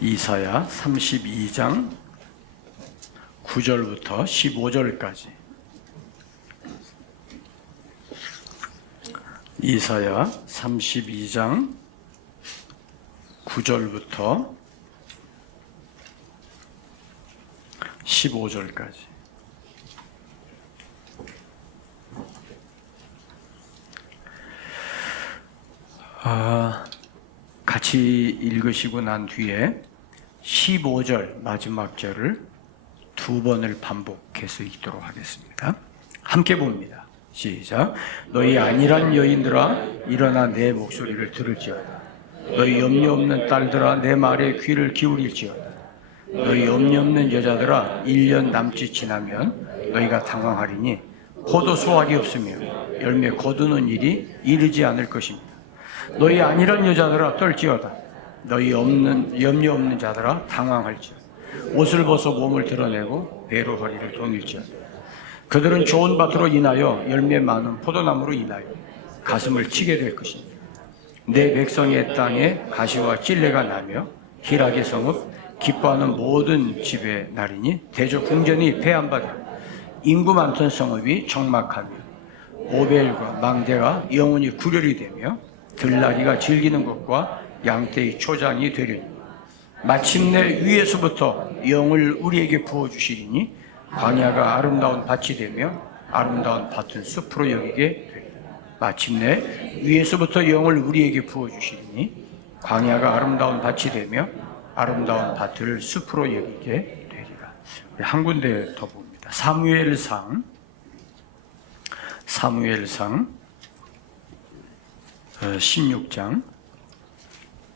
이사야 32장 9절부터 15절까지. 이사야 32장 9절부터 15절까지. 같이 읽으시고 난 뒤에 15절 마지막 절을 두 번을 반복해서 읽도록 하겠습니다. 함께 봅니다. 시작. 너희 안일한 여인들아 일어나 내 목소리를 들을지어다. 너희 염려 없는 딸들아 내 말에 귀를 기울일지어다. 너희 염려 없는 여자들아 1년 남짓 지나면 너희가 당황하리니 포도 수확이 없으며 열매 거두는 일이 이르지 않을 것입니다. 너희 안일한 여자들아 떨지어다. 너희 염려 없는 자들아 당황할지어다. 옷을 벗어 몸을 드러내고 배로 허리를 동일지어다. 그들은 좋은 밭으로 인하여 열매 많은 포도나무로 인하여 가슴을 치게 될 것입니다. 내 백성의 땅에 가시와 찔레가 나며 희락의 성읍 기뻐하는 모든 집의 날이니 대저 궁전이 패한바되고 인구 많던 성읍이 적막하며 오벨과 망대가 영원히 구렬이 되며 들나귀가 즐기는 것과 양떼의 초장이 되리니 마침내 위에서부터 영을 우리에게 부어주시리니 광야가 아름다운 밭이 되며 아름다운 밭은 숲으로 여기게 되리니 마침내 위에서부터 영을 우리에게 부어주시리니 광야가 아름다운 밭이 되며 아름다운 밭을 숲으로 여기게 되리라. 한 군데 더 봅니다. 사무엘상 16장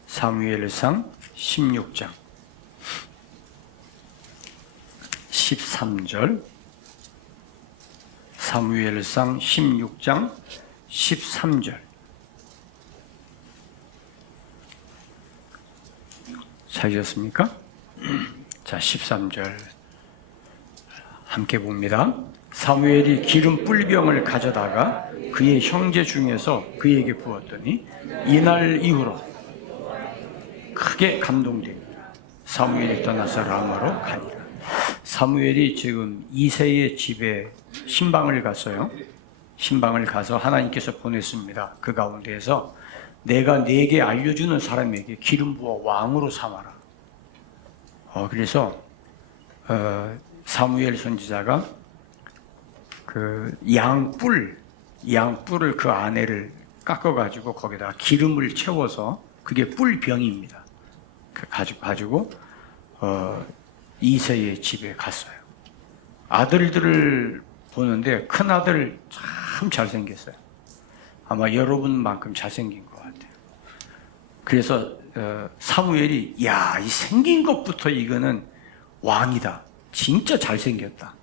사무엘상 16장 13절 사무엘상 16장 13절 찾으셨습니까? 자, 13절 함께 봅니다. 사무엘이 기름 뿔병을 가져다가 그의 형제 중에서 그에게 부었더니 이날 이후로 크게 감동됩니다. 사무엘이 떠나서 라마로 가니라. 사무엘이 지금 이새의 집에 신방을 갔어요. 신방을 가서 하나님께서 보냈습니다. 그 가운데에서 내가 내게 알려주는 사람에게 기름 부어 왕으로 삼아라. 그래서 사무엘 선지자가 그 양뿔을 그 안에를 깎아가지고 거기다가 기름을 채워서 그게 뿔병입니다. 가지고 이새의 집에 갔어요. 아들들을 보는데 큰 아들 참 잘생겼어요. 아마 여러분만큼 잘생긴 것 같아요. 그래서 사무엘이 이 생긴 것부터 이거는 왕이다. 진짜 잘생겼다.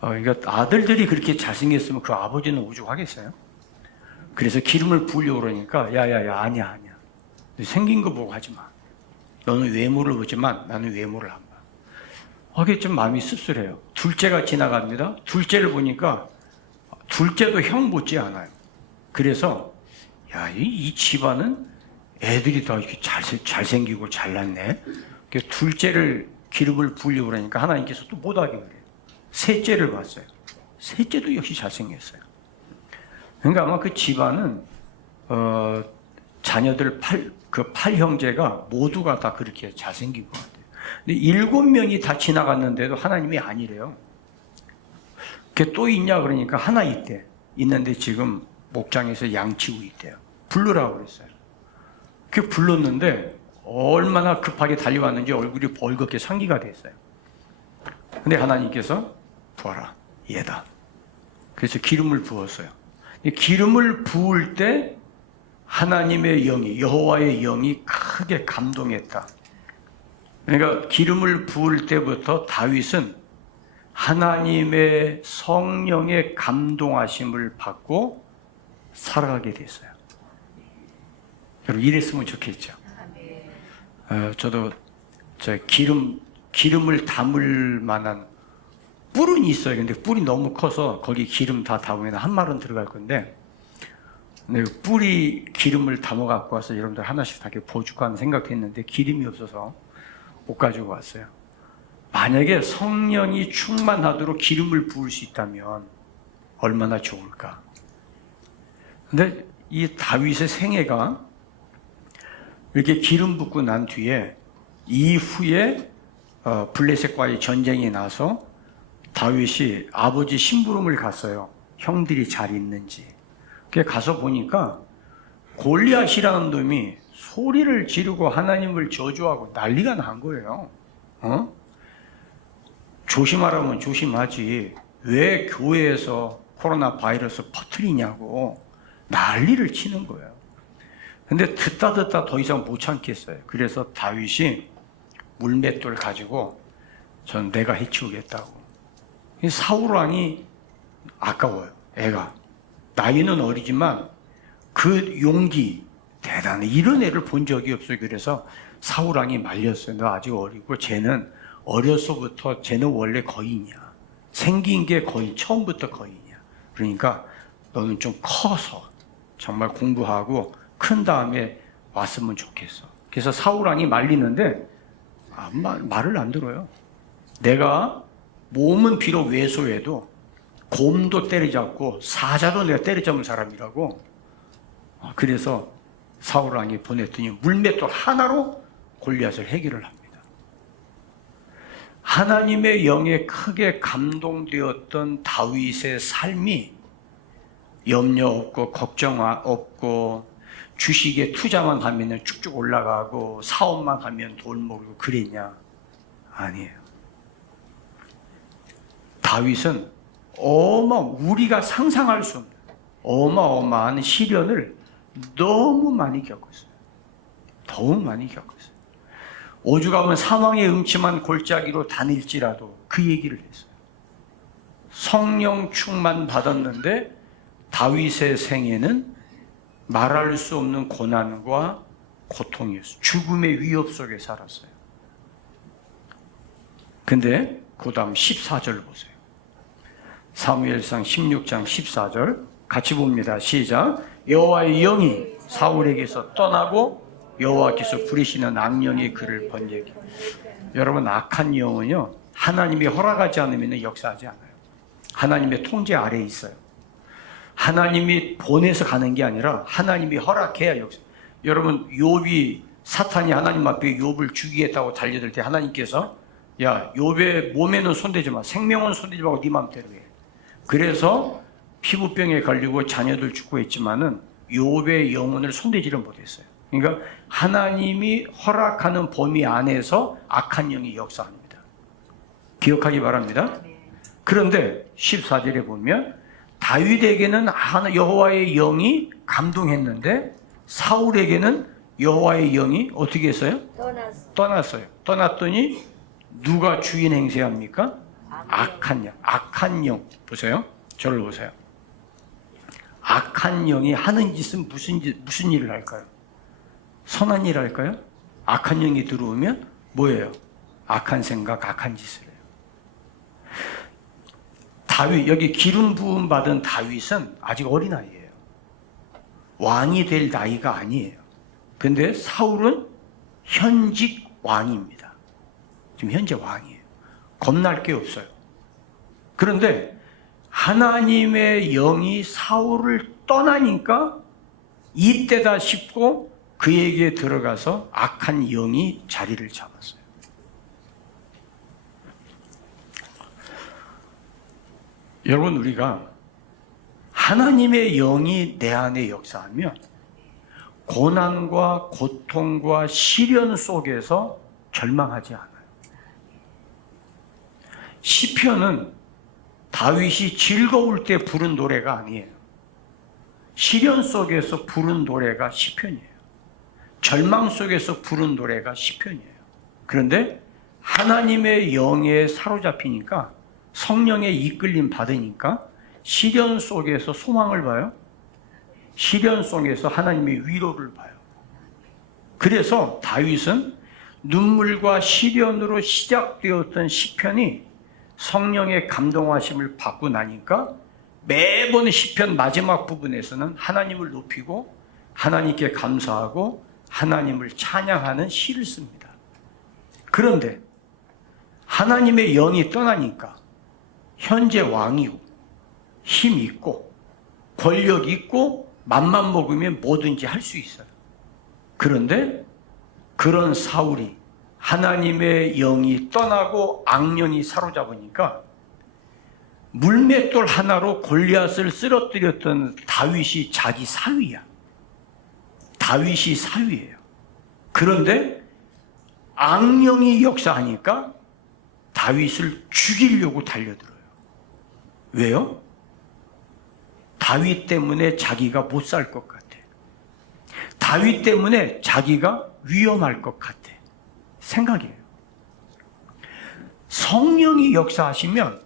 그러니까 아들들이 그렇게 잘생겼으면 그 아버지는 오죽하겠어요? 그래서 기름을 부으려고 그러니까 야야야 아니야. 생긴 거 보고 하지 마. 너는 외모를 보지만 나는 외모를 안 봐. 그게 좀 마음이 씁쓸해요. 둘째가 지나갑니다. 둘째를 보니까 둘째도 형 못지 않아요. 그래서 이 집안은 애들이 더 이렇게 잘생기고 잘났네. 둘째를 기름을 부으려고 그러니까 하나님께서 또 못하게 그래요. 셋째를 봤어요. 셋째도 역시 잘생겼어요. 그러니까 아마 그 집안은 자녀들 8형제가 모두가 다 그렇게 잘생긴 것 같아요. 근데 7명이 다 지나갔는데도 하나님이 아니래요. 그게 또 있냐 그러니까 하나 있대. 있는데 지금 목장에서 양치고 있대요. 부르라고 그랬어요. 그 불렀는데 얼마나 급하게 달려왔는지 얼굴이 벌겋게 상기가 됐어요. 근데 하나님께서 부어라, 얘다. 그래서 기름을 부었어요. 기름을 부을 때 하나님의 영이, 여호와의 영이 크게 감동했다. 그러니까 기름을 부을 때부터 다윗은 하나님의 성령의 감동하심을 받고 살아가게 됐어요. 여러분 이랬으면 좋겠죠. 저도 기름을 담을 만한 뿔은 있어요. 근데 뿔이 너무 커서 거기 기름 다 담으면 한 말은 들어갈 건데 근데 뿌리 기름을 담아 갖고 와서 여러분들 하나씩 다 이렇게 보여줄까 하는 생각했는데 기름이 없어서 못 가지고 왔어요. 만약에 성령이 충만하도록 기름을 부을 수 있다면 얼마나 좋을까. 근데 이 다윗의 생애가 이렇게 기름 붓고 난 뒤에 이후에 블레셋과의 전쟁이 나서 다윗이 아버지 심부름을 갔어요. 형들이 잘 있는지. 그게 가서 보니까 골리앗이라는 놈이 소리를 지르고 하나님을 저주하고 난리가 난 거예요. 조심하라면 조심하지. 왜 교회에서 코로나 바이러스 퍼뜨리냐고 난리를 치는 거예요. 근데 듣다 더 이상 못 참겠어요. 그래서 다윗이 물맷돌 가지고 전 내가 해치우겠다고. 사울 왕이 아까워요. 애가 나이는 어리지만 그 용기 대단해. 이런 애를 본 적이 없어요. 그래서 사울 왕이 말렸어요. 너 아직 어리고 쟤는 어려서부터 쟤는 원래 거인이야. 생긴 게 거인, 처음부터 거인이야. 그러니까 너는 좀 커서 정말 공부하고 큰 다음에 왔으면 좋겠어. 그래서 사울 왕이 말리는데 말을 안 들어요. 내가 몸은 비록 왜소해도 곰도 때려잡고 사자도 내가 때려잡은 사람이라고. 그래서 사울 왕이 보냈더니 물맷돌 하나로 골리앗을 해결을 합니다. 하나님의 영에 크게 감동되었던 다윗의 삶이 염려 없고 걱정 없고 주식에 투자만 하면 쭉쭉 올라가고 사업만 하면 돈 모으고 그랬냐? 아니에요. 다윗은 우리가 상상할 수 없는 어마어마한 시련을 너무 많이 겪었어요. 너무 많이 겪었어요. 오죽하면 사망의 음침한 골짜기로 다닐지라도 그 얘기를 했어요. 성령 충만 받았는데 다윗의 생애는 말할 수 없는 고난과 고통이었어요. 죽음의 위협 속에 살았어요. 근데 그 다음 14절 보세요. 사무엘상 16장 14절 같이 봅니다. 시작. 여호와의 영이 사울에게서 떠나고 여호와께서 부리시는 악령이 그를 번제게. 여러분, 악한 영은요 하나님이 허락하지 않으면 역사하지 않아요. 하나님의 통제 아래에 있어요. 하나님이 보내서 가는 게 아니라 하나님이 허락해야 역사. 여러분, 욥이 사탄이 하나님 앞에 욥을 죽이겠다고 달려들 때 하나님께서 야, 욥의 몸에는 손대지 마, 생명은 손대지 말고 네 마음대로 해. 그래서 피부병에 걸리고 자녀들 죽고 했지만은 욥의 영혼을 손대지를 못했어요. 그러니까 하나님이 허락하는 범위 안에서 악한 영이 역사합니다. 기억하기 바랍니다. 그런데 14절에 보면 다윗에게는 여호와의 영이 감동했는데 사울에게는 여호와의 영이 어떻게 했어요? 떠났어요. 떠났더니 누가 주인 행세합니까? 악한 영. 악한 영. 보세요. 저를 보세요. 악한 영이 하는 짓은 무슨 일을 할까요? 선한 일을 할까요? 악한 영이 들어오면 뭐예요? 악한 생각, 악한 짓을 해요. 다윗, 여기 기름 부음 받은 다윗은 아직 어린아이예요. 왕이 될 나이가 아니에요. 근데 사울은 현직 왕입니다. 지금 현재 왕이에요. 겁날 게 없어요. 그런데 하나님의 영이 사울을 떠나니까 이때다 싶고 그에게 들어가서 악한 영이 자리를 잡았어요. 여러분, 우리가 하나님의 영이 내 안에 역사하면 고난과 고통과 시련 속에서 절망하지 않아요. 시편은 다윗이 즐거울 때 부른 노래가 아니에요. 시련 속에서 부른 노래가 시편이에요. 절망 속에서 부른 노래가 시편이에요. 그런데 하나님의 영에 사로잡히니까 성령의 이끌림 받으니까 시련 속에서 소망을 봐요. 시련 속에서 하나님의 위로를 봐요. 그래서 다윗은 눈물과 시련으로 시작되었던 시편이 성령의 감동하심을 받고 나니까 매번 시편 마지막 부분에서는 하나님을 높이고 하나님께 감사하고 하나님을 찬양하는 시를 씁니다. 그런데 하나님의 영이 떠나니까 현재 왕이고 힘 있고 권력 있고 맘만 먹으면 뭐든지 할 수 있어요. 그런데 그런 사울이 하나님의 영이 떠나고 악령이 사로잡으니까 물맷돌 하나로 골리앗을 쓰러뜨렸던 다윗이 자기 사위야. 다윗이 사위예요. 그런데 악령이 역사하니까 다윗을 죽이려고 달려들어요. 왜요? 다윗 때문에 자기가 못 살 것 같아. 다윗 때문에 자기가 위험할 것 같아. 생각이에요. 성령이 역사하시면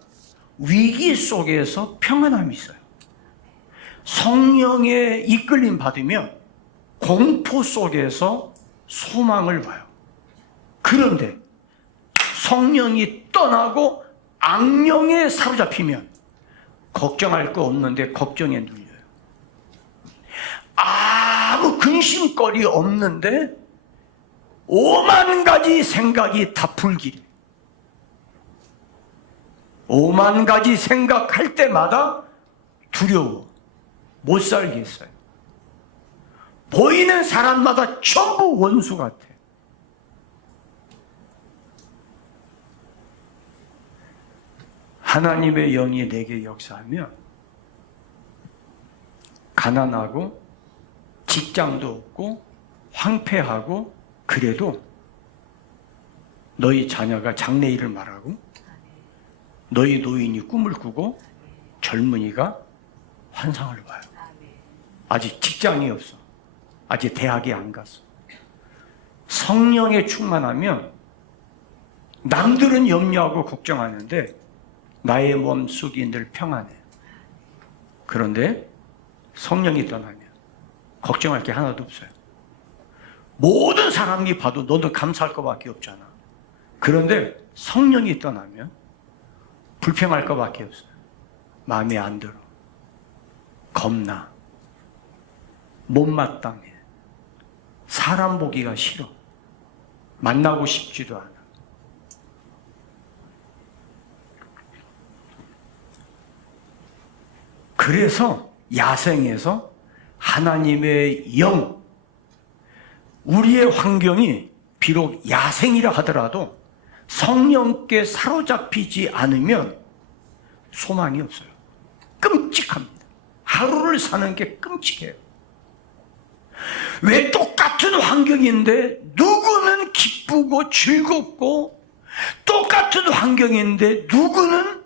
위기 속에서 평안함이 있어요. 성령의 이끌림 받으면 공포 속에서 소망을 봐요. 그런데 성령이 떠나고 악령에 사로잡히면 걱정할 거 없는데 걱정에 눌려요. 아무 근심거리 없는데 5만 가지 생각이 다 불길이에요. 5만 가지 생각할 때마다 두려워. 못 살겠어요. 보이는 사람마다 전부 원수 같아. 하나님의 영이 내게 역사하면 가난하고 직장도 없고 황폐하고 그래도 너희 자녀가 장래일을 말하고 너희 노인이 꿈을 꾸고 젊은이가 환상을 봐요. 아직 직장이 없어. 아직 대학에 안 갔어. 성령에 충만하면 남들은 염려하고 걱정하는데 나의 몸속이 늘 평안해. 그런데 성령이 떠나면 걱정할 게 하나도 없어요. 모든 사람이 봐도 너도 감사할 것밖에 없잖아. 그런데 성령이 떠나면 불평할 것밖에 없어요. 마음에 안 들어. 겁나. 못마땅해. 사람 보기가 싫어. 만나고 싶지도 않아. 그래서 야생에서 하나님의 영, 우리의 환경이 비록 야생이라 하더라도 성령께 사로잡히지 않으면 소망이 없어요. 끔찍합니다. 하루를 사는 게 끔찍해요. 왜 똑같은 환경인데 누구는 기쁘고 즐겁고 똑같은 환경인데 누구는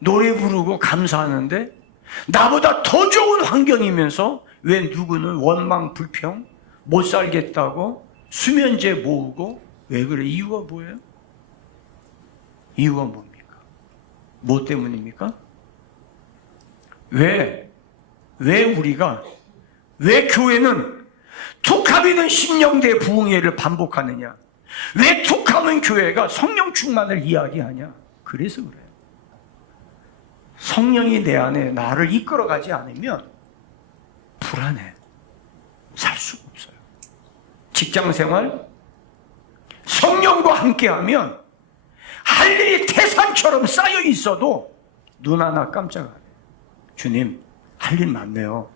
노래 부르고 감사하는데 나보다 더 좋은 환경이면서 왜 누구는 원망 불평 못 살겠다고 수면제 모으고 왜 그래? 이유가 뭐예요? 이유가 뭡니까? 뭐 때문입니까? 왜 우리가 왜 교회는 툭하면 심령대 부흥회를 반복하느냐? 왜 툭하면 교회가 성령 충만을 이야기하냐? 그래서 그래요. 성령이 내 안에 나를 이끌어가지 않으면 불안해. 살 수가 없어요. 직장생활 성령과 함께하면 할 일이 태산처럼 쌓여 있어도 눈 하나 깜짝 안 해요. 주님, 할 일 많네요.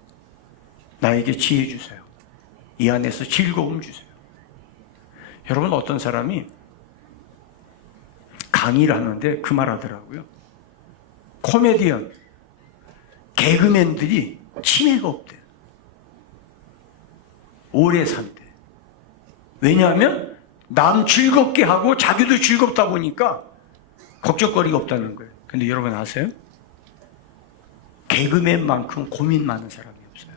나에게 지혜 주세요. 이 안에서 즐거움 주세요. 여러분, 어떤 사람이 강의를 하는데 그 말 하더라고요. 코미디언, 개그맨들이 치매가 없대. 오래 산대. 왜냐하면 남 즐겁게 하고 자기도 즐겁다 보니까 걱정거리가 없다는 거예요. 근데 여러분 아세요? 개그맨만큼 고민 많은 사람이 없어요.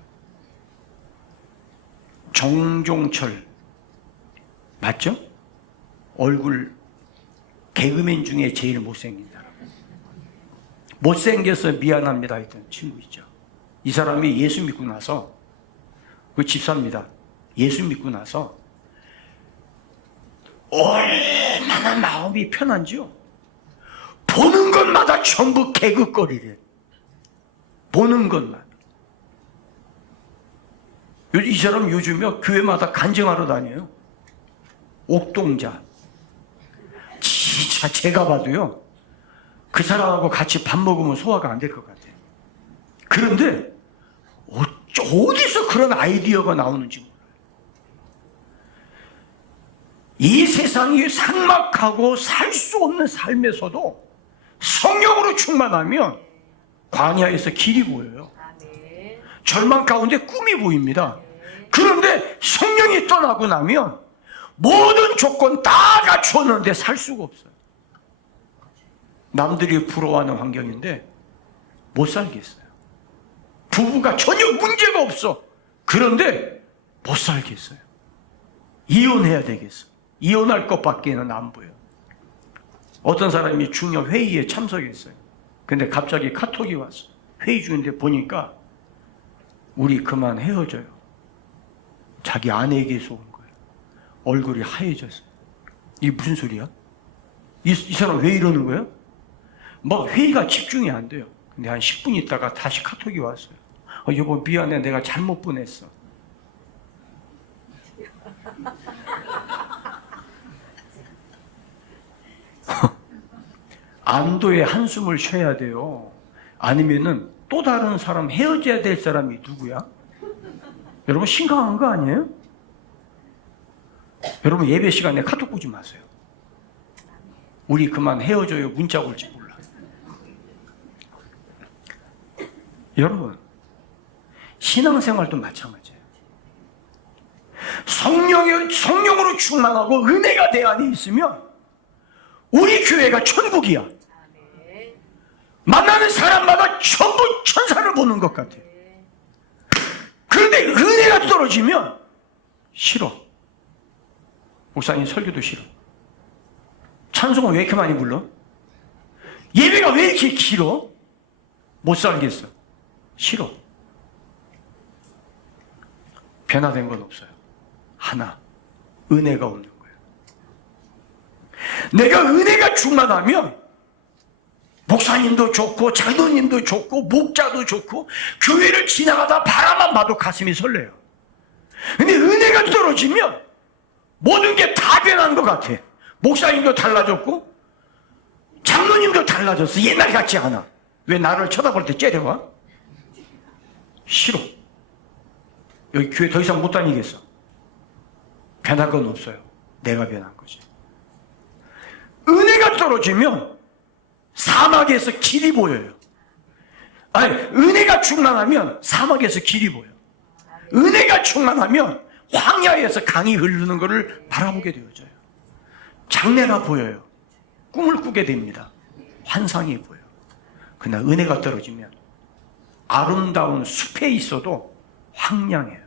정종철 맞죠? 얼굴 개그맨 중에 제일 못생긴 사람. 못생겨서 미안합니다 했던 친구 있죠. 이 사람이 예수 믿고 나서 그 집사입니다. 예수 믿고 나서 얼마나 마음이 편한지요. 보는 것마다 전부 개그거리래. 보는 것만. 이 사람 요즘에 교회마다 간증하러 다녀요. 옥동자. 진짜 제가 봐도요, 그 사람하고 같이 밥 먹으면 소화가 안 될 것 같아요. 그런데 어디서 그런 아이디어가 나오는지 몰라요. 이 세상이 삭막하고 살 수 없는 삶에서도 성령으로 충만하면 광야에서 길이 보여요. 절망 가운데 꿈이 보입니다. 그런데 성령이 떠나고 나면 모든 조건 다 갖추었는데 살 수가 없어요. 남들이 부러워하는 환경인데 못 살겠어요. 부부가 전혀 문제가 없어. 그런데 못 살겠어요. 이혼해야 되겠어. 이혼할 것밖에는 안 보여. 어떤 사람이 중요 회의에 참석했어요. 근데 갑자기 카톡이 왔어. 회의 중인데 보니까 우리 그만 헤어져요. 자기 아내에게서 온 거예요. 얼굴이 하얘졌어요. 이게 무슨 소리야? 이 사람 왜 이러는 거야? 막 회의가 집중이 안 돼요. 근데 한 10분 있다가 다시 카톡이 왔어요. 여보 미안해, 내가 잘못 보냈어. 안도의 한숨을 쉬어야 돼요. 아니면은 또 다른 사람, 헤어져야 될 사람이 누구야? 여러분 심각한 거 아니에요? 여러분 예배 시간에 카톡 보지 마세요. 우리 그만 헤어져요 문자 올지 몰라. 여러분 신앙생활도 마찬가지예요. 성령으로 충만하고 은혜가 내 안에 있으면 우리 교회가 천국이야. 만나는 사람마다 전부 천사를 보는 것 같아요. 그런데 은혜가 떨어지면 싫어. 목사님 설교도 싫어. 찬송은 왜 이렇게 많이 불러? 예배가 왜 이렇게 길어? 못 살겠어. 싫어. 변화된 건 없어요. 하나, 은혜가 없는 거예요. 내가 은혜가 충만하면 목사님도 좋고 장로님도 좋고 목자도 좋고 교회를 지나가다 바라만 봐도 가슴이 설레요. 근데 은혜가 떨어지면 모든 게 다 변한 것 같아. 목사님도 달라졌고 장로님도 달라졌어. 옛날 같지 않아. 왜 나를 쳐다볼 때 째려와? 싫어. 여기 교회 더 이상 못 다니겠어. 변할 건 없어요. 내가 변한 거지. 은혜가 떨어지면 사막에서 길이 보여요. 아니, 은혜가 충만하면 사막에서 길이 보여. 은혜가 충만하면 황야에서 강이 흐르는 것을 바라보게 되어져요. 장래가 보여요. 꿈을 꾸게 됩니다. 환상이 보여요. 그러나 은혜가 떨어지면 아름다운 숲에 있어도 황량해요.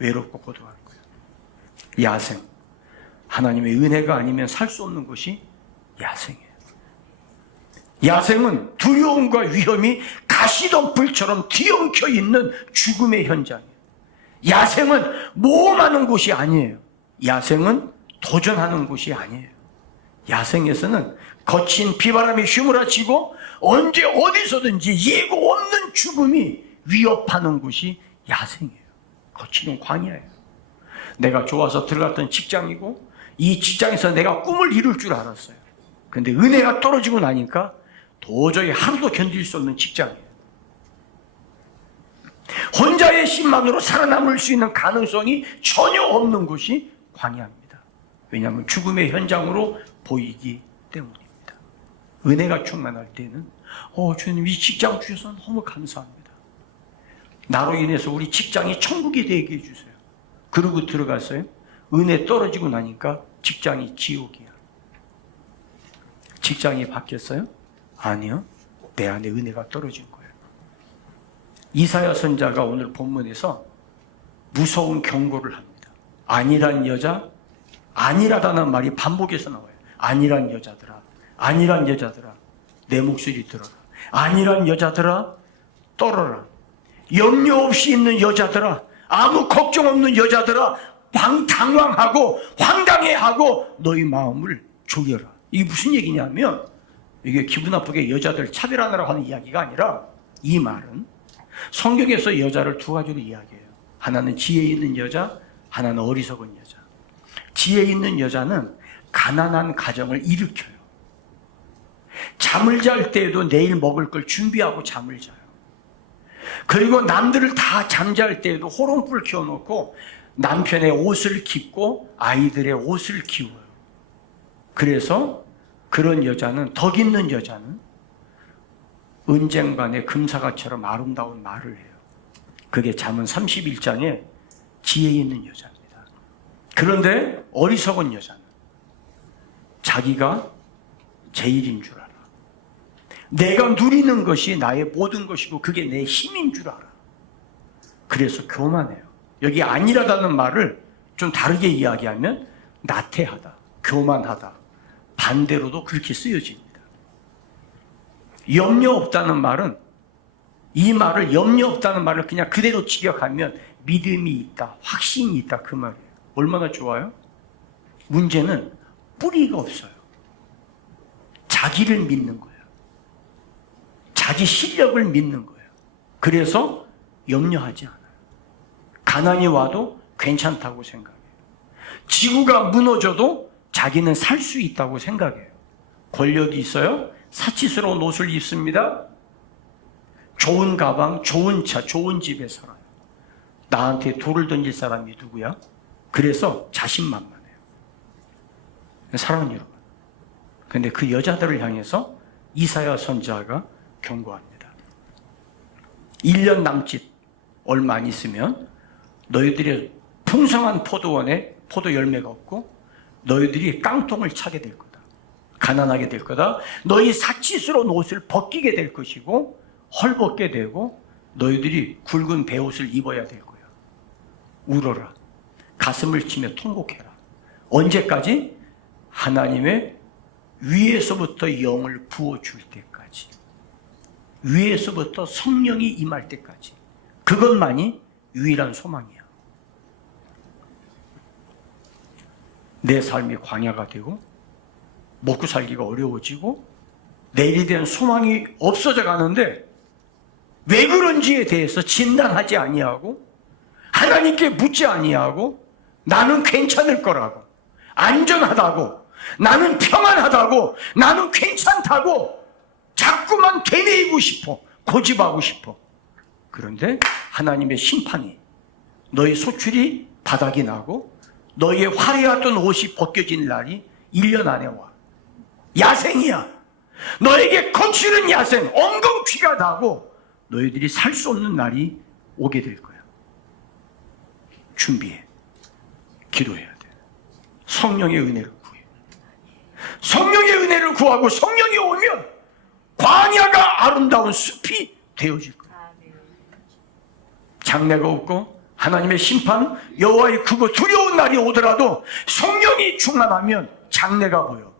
외롭고 고독한 거예요. 야생. 하나님의 은혜가 아니면 살 수 없는 것이 야생이에요. 야생은 두려움과 위험이 가시덤불처럼 뒤엉켜 있는 죽음의 현장이에요. 야생은 모험하는 곳이 아니에요. 야생은 도전하는 곳이 아니에요. 야생에서는 거친 비바람이 휘몰아치고 언제 어디서든지 예고 없는 죽음이 위협하는 곳이 야생이에요. 거치는 광야예요. 내가 좋아서 들어갔던 직장이고 이 직장에서 내가 꿈을 이룰 줄 알았어요. 근데 은혜가 떨어지고 나니까 도저히 하루도 견딜 수 없는 직장이에요. 혼자의 힘만으로 살아남을 수 있는 가능성이 전혀 없는 곳이 광야입니다. 왜냐하면 죽음의 현장으로 보이기 때문입니다. 은혜가 충만할 때는 주님 이 직장 주셔서 너무 감사합니다. 나로 인해서 우리 직장이 천국이 되게 해주세요. 그러고 들어갔어요. 은혜 떨어지고 나니까 직장이 지옥이야. 직장이 바뀌었어요? 아니요. 내 안에 은혜가 떨어진 거예요. 이사야 선지자가 오늘 본문에서 무서운 경고를 합니다. 아니란 여자, 아니라다는 말이 반복해서 나와요. 아니란 여자들아, 아니란 여자들아, 내 목소리 들어라. 아니란 여자들아, 떨어라. 염려 없이 있는 여자들아, 아무 걱정 없는 여자들아, 당황하고 황당해하고 너희 마음을 졸여라. 이게 무슨 얘기냐면 이게 기분 나쁘게 여자들 차별하느라고 하는 이야기가 아니라 이 말은 성경에서 여자를 두 가지로 이야기해요. 하나는 지혜 있는 여자, 하나는 어리석은 여자. 지혜 있는 여자는 가난한 가정을 일으켜요. 잠을 잘 때에도 내일 먹을 걸 준비하고 잠을 자요. 그리고 남들을 다 잠잘 때에도 호롱불 켜놓고 남편의 옷을 깃고 아이들의 옷을 키워요. 그래서 그런 여자는, 덕 있는 여자는 은쟁반의 금사과처럼 아름다운 말을 해요. 그게 잠언 31장에 지혜 있는 여자입니다. 그런데 어리석은 여자는 자기가 제일인 줄 알아. 내가 누리는 것이 나의 모든 것이고 그게 내 힘인 줄 알아. 그래서 교만해요. 여기 안일하다는 말을 좀 다르게 이야기하면 나태하다, 교만하다, 반대로도 그렇게 쓰여집니다. 염려 없다는 말은, 이 말을, 염려 없다는 말을 그냥 그대로 직역하면 믿음이 있다, 확신이 있다, 그 말이에요. 얼마나 좋아요? 문제는 뿌리가 없어요. 자기를 믿는 거예요. 자기 실력을 믿는 거예요. 그래서 염려하지 않아요. 가난이 와도 괜찮다고 생각해요. 지구가 무너져도 자기는 살 수 있다고 생각해요. 권력이 있어요. 사치스러운 옷을 입습니다. 좋은 가방, 좋은 차, 좋은 집에 살아요. 나한테 돌을 던질 사람이 누구야? 그래서 자신만만해요. 사랑하는 여러분, 그런데 그 여자들을 향해서 이사야 선지자가 경고합니다. 1년 남짓 얼마 안 있으면 너희들이 풍성한 포도원에 포도 열매가 없고 너희들이 깡통을 차게 될 거다. 가난하게 될 거다. 너희 사치스러운 옷을 벗기게 될 것이고 헐벗게 되고 너희들이 굵은 베옷을 입어야 될 거야. 울어라. 가슴을 치며 통곡해라. 언제까지? 하나님의 위에서부터 영을 부어줄 때까지. 위에서부터 성령이 임할 때까지. 그것만이 유일한 소망이야. 내 삶이 광야가 되고 먹고 살기가 어려워지고 내일에 대한 소망이 없어져 가는데 왜 그런지에 대해서 진단하지 아니하고 하나님께 묻지 아니하고 나는 괜찮을 거라고, 안전하다고, 나는 평안하다고, 나는 괜찮다고 자꾸만 되뇌이고 싶어, 고집하고 싶어. 그런데 하나님의 심판이, 너희 소출이 바닥이 나고 너희의 화려했던 옷이 벗겨진 날이 1년 안에 와. 야생이야. 너에게 거칠은 야생, 엉겅퀴가 나고 너희들이 살 수 없는 날이 오게 될 거야. 준비해. 기도해야 돼. 성령의 은혜를 구해. 성령의 은혜를 구하고 성령이 오면 광야가 아름다운 숲이 되어질 거야. 장래가 없고 하나님의 심판, 여호와의 크고 두려운 날이 오더라도 성령이 충만하면 장래가 보여.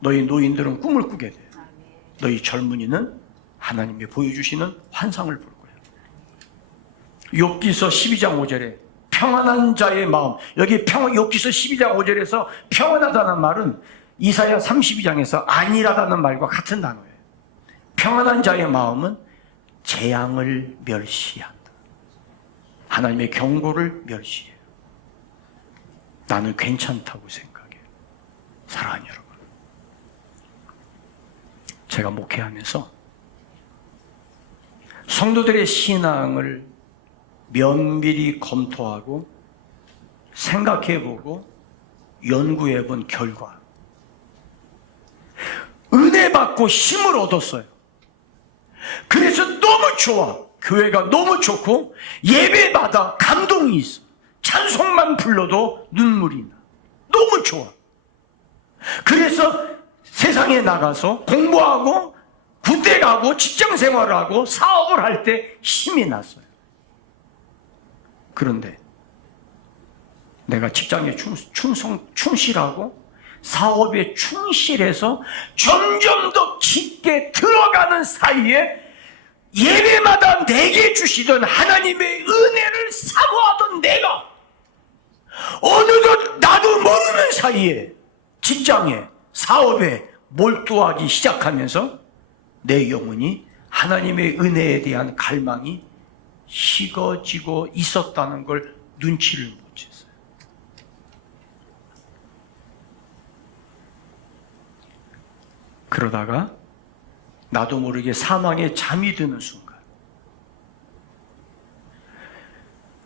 너희 노인들은 꿈을 꾸게 돼. 너희 젊은이는 하나님이 보여주시는 환상을 볼 거야. 욥기서 12장 5절에 평안한 자의 마음, 여기 욥기서 12장 5절에서 평안하다는 말은 이사야 32장에서 안일하다는 말과 같은 단어예요. 평안한 자의 마음은 재앙을 멸시한다. 하나님의 경고를 멸시해요. 나는 괜찮다고 생각해요. 사랑하는 여러분, 제가 목회하면서 성도들의 신앙을 면밀히 검토하고 생각해보고 연구해본 결과 은혜 받고 힘을 얻었어요. 그래서 너무 좋아. 교회가 너무 좋고 예배마다 감동이 있어. 찬송만 불러도 눈물이 나. 너무 좋아. 그래서 세상에 나가서 공부하고 군대 가고 직장 생활하고 사업을 할 때 힘이 났어요. 그런데 내가 직장에 충실하고 사업에 충실해서 점점 더 깊게 들어가는 사이에 예배마다 내게 주시던 하나님의 은혜를 사모하던 내가 어느덧 나도 모르는 사이에 직장에 사업에 몰두하기 시작하면서 내 영혼이 하나님의 은혜에 대한 갈망이 식어지고 있었다는 걸 눈치를 못 챘어요. 그러다가 나도 모르게 사망에 잠이 드는 순간,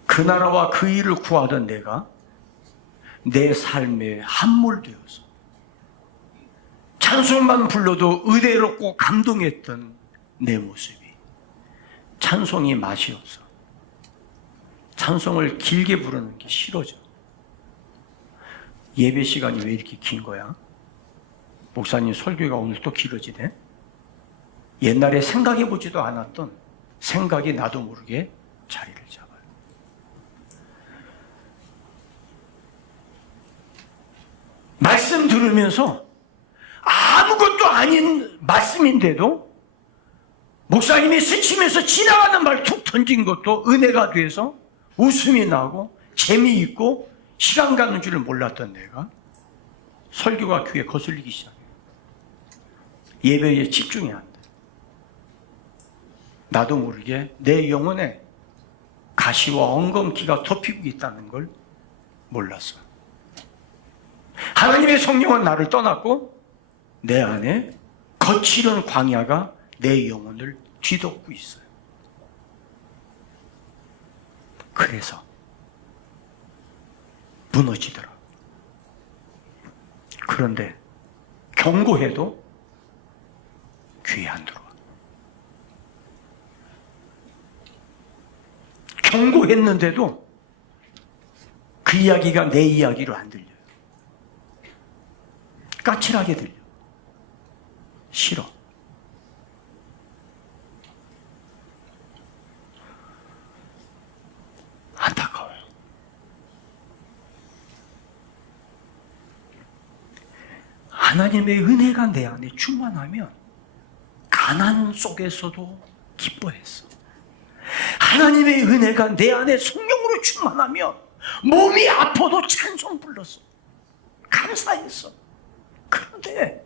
그 나라와 그 일을 구하던 내가 내 삶에 함몰되어서 찬송만 불러도 의외롭고 감동했던 내 모습이 찬송이 맛이 없어. 찬송을 길게 부르는 게 싫어져. 예배 시간이 왜 이렇게 긴 거야? 목사님 설교가 오늘 또 길어지네? 옛날에 생각해보지도 않았던 생각이 나도 모르게 자리를 잡아요. 말씀 들으면서 아무것도 아닌 말씀인데도 목사님이 스치면서 지나가는 말 툭 던진 것도 은혜가 돼서 웃음이 나고 재미있고 시간 가는 줄을 몰랐던 내가 설교가 귀에 거슬리기 시작해요. 예배에 집중해야 한다. 나도 모르게 내 영혼에 가시와 엉겅퀴가 덮이고 있다는 걸 몰랐어. 하나님의 성령은 나를 떠났고 내 안에 거칠은 광야가 내 영혼을 뒤덮고 있어요. 그래서 무너지더라. 그런데 경고해도 귀에 안 들어와. 경고했는데도 그 이야기가 내 이야기로 안 들려요. 까칠하게 들려. 싫어. 안타까워요. 하나님의 은혜가 내 안에 충만하면 가난 속에서도 기뻐했어. 하나님의 은혜가 내 안에 성령으로 충만하면 몸이 아파도 찬송 불렀어. 감사했어. 그런데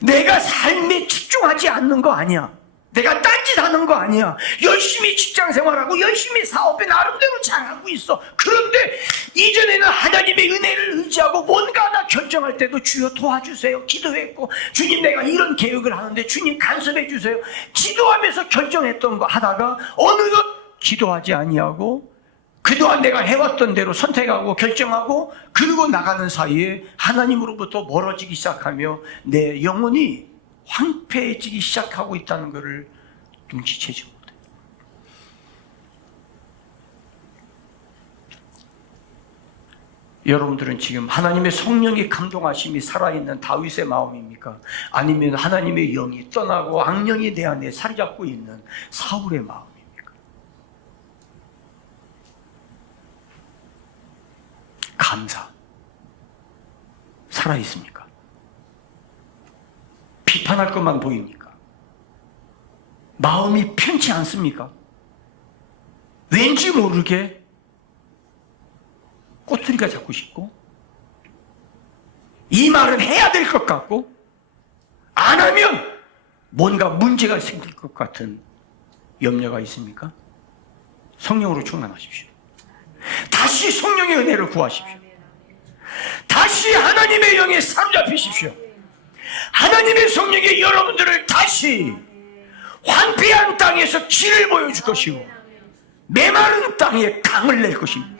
내가 삶에 집중하지 않는 거 아니야. 내가 딴짓하는 거 아니야. 열심히 직장 생활하고 열심히 사업에 나름대로 잘하고 있어. 그런데 이전에는 하나님의 은혜를 의지하고 뭔가 하나 결정할 때도 주여 도와주세요 기도했고, 주님 내가 이런 계획을 하는데 주님 간섭해 주세요 기도하면서 결정했던 거 하다가 어느덧 기도하지 아니하고 그동안 내가 해왔던 대로 선택하고 결정하고 그러고 나가는 사이에 하나님으로부터 멀어지기 시작하며 내 영혼이 황폐해지기 시작하고 있다는 것을 눈치채지 못해요. 여러분들은 지금 하나님의 성령의 감동하심이 살아있는 다윗의 마음입니까? 아니면 하나님의 영이 떠나고 악령이 내 안에 자리 잡고 있는 사울의 마음입니까? 감사. 살아있습니까? 비판할 것만 보입니까? 마음이 편치 않습니까? 왠지 모르게 꼬투리가 잡고 싶고 이 말은 해야 될 것 같고 안 하면 뭔가 문제가 생길 것 같은 염려가 있습니까? 성령으로 충만하십시오. 다시 성령의 은혜를 구하십시오. 다시 하나님의 영에 사로잡히십시오. 하나님의 성령이 여러분들을 다시 황폐한 땅에서 길을 보여줄 것이고 메마른 땅에 강을 낼 것입니다.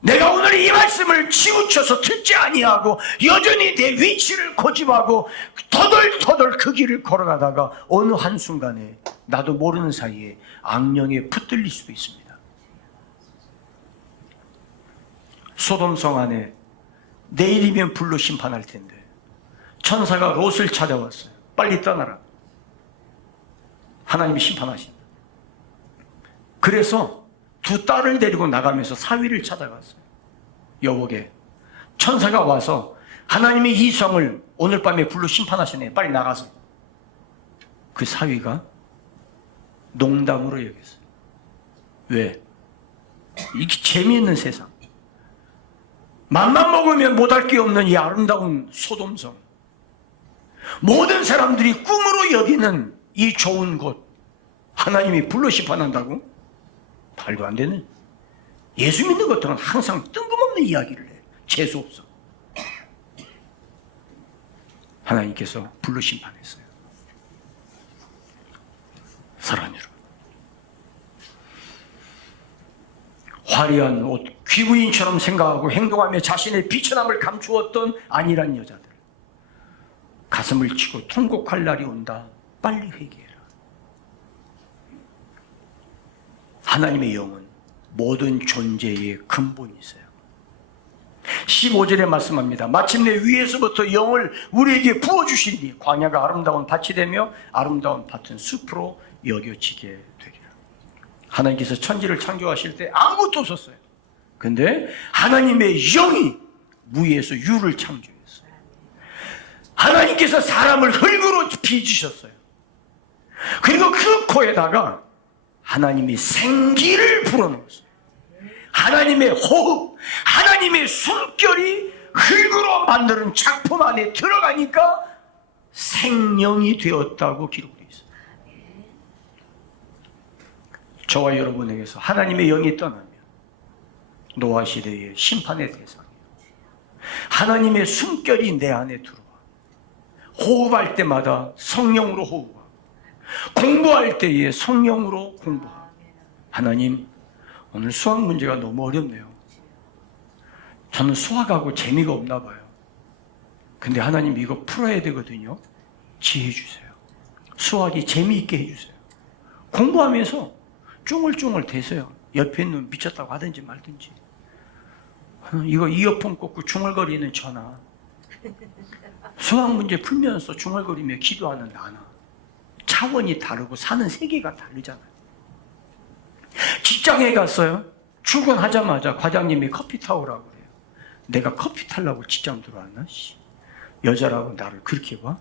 내가 오늘 이 말씀을 치우쳐서 듣지 아니하고 여전히 내 위치를 고집하고 터덜터덜 그 길을 걸어가다가 어느 한순간에 나도 모르는 사이에 악령에 붙들릴 수도 있습니다. 소돔성 안에 내일이면 불로 심판할 텐데 천사가 롯을 찾아왔어요. 빨리 떠나라. 하나님이 심판하신다. 그래서 두 딸을 데리고 나가면서 사위를 찾아갔어요. 여보게 천사가 와서 하나님이 이 성을 오늘 밤에 불로 심판하시네. 빨리 나가서. 그 사위가 농담으로 여겼어요. 왜? 이게 재미있는 세상. 맘만 먹으면 못할 게 없는 이 아름다운 소돔성. 모든 사람들이 꿈으로 여기는 이 좋은 곳 하나님이 불러 심판한다고? 말도 안 되네. 예수 믿는 것들은 항상 뜬금없는 이야기를 해. 재수없어. 하나님께서 불러 심판했어요. 사랑하는 여러분, 화려한 옷, 귀부인처럼 생각하고 행동하며 자신의 비천함을 감추었던 안일한 여자들, 가슴을 치고 통곡할 날이 온다. 빨리 회개해라. 하나님의 영은 모든 존재의 근본이세요. 15절에 말씀합니다. 마침내 위에서부터 영을 우리에게 부어주시니 광야가 아름다운 밭이 되며 아름다운 밭은 숲으로 여겨지게 되리라. 하나님께서 천지를 창조하실 때 아무것도 없었어요. 근데 하나님의 영이 무에서 유를 창조했어요. 하나님께서 사람을 흙으로 빚으셨어요. 그리고 그 코에다가 하나님이 생기를 불어넣었어요. 하나님의 호흡, 하나님의 숨결이 흙으로 만드는 작품 안에 들어가니까 생명이 되었다고 기록되어 있어요. 저와 여러분에게서 하나님의 영이 떠나면 노아 시대의 심판의 대상이에요. 하나님의 숨결이 내 안에 들어와. 호흡할 때마다 성령으로 호흡하고, 공부할 때에 성령으로 공부하고. 하나님, 오늘 수학 문제가 너무 어렵네요. 저는 수학하고 재미가 없나 봐요. 근데 하나님 이거 풀어야 되거든요. 지혜 주세요. 수학이 재미있게 해주세요. 공부하면서 쫑을쫑을 대세요. 옆에 있는 미쳤다고 하든지 말든지. 이거 이어폰 꽂고 중얼거리는 전화. 수학 문제 풀면서 중얼거리며 기도하는 나나. 차원이 다르고 사는 세계가 다르잖아요. 직장에 갔어요. 출근하자마자 과장님이 커피 타오라고 그래요. 내가 커피 타려고 직장 들어왔나? 여자라고 나를 그렇게 봐?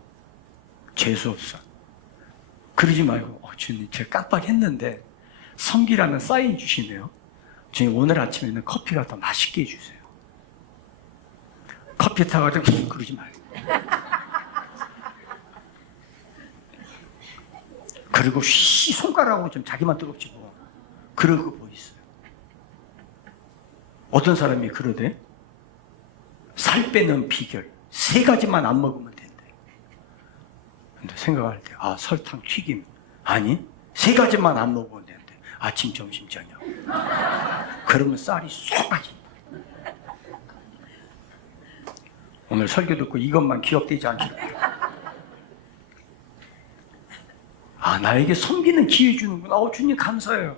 재수없어. 그러지 말고, 주님 제가 깜빡했는데 성기라는 사인 주시네요. 주님 오늘 아침에는 커피가 더 맛있게 해주세요. 커피 타가지고 그러지 말고. 그리고 손가락으로 좀 자기만 뜨겁지 뭐. 그러고 뭐 있어요. 어떤 사람이 그러대? 살 빼는 비결 3가지만 안 먹으면 된대. 근데 생각할 때 설탕, 튀김 아니 3가지만 안 먹으면 된대. 아침, 점심, 저녁. 그러면 쌀이 쏙 빠진다. 오늘 설교 듣고 이것만 기억되지 않기를. 나에게 섬기는 기회 주는구나. 주님 감사해요.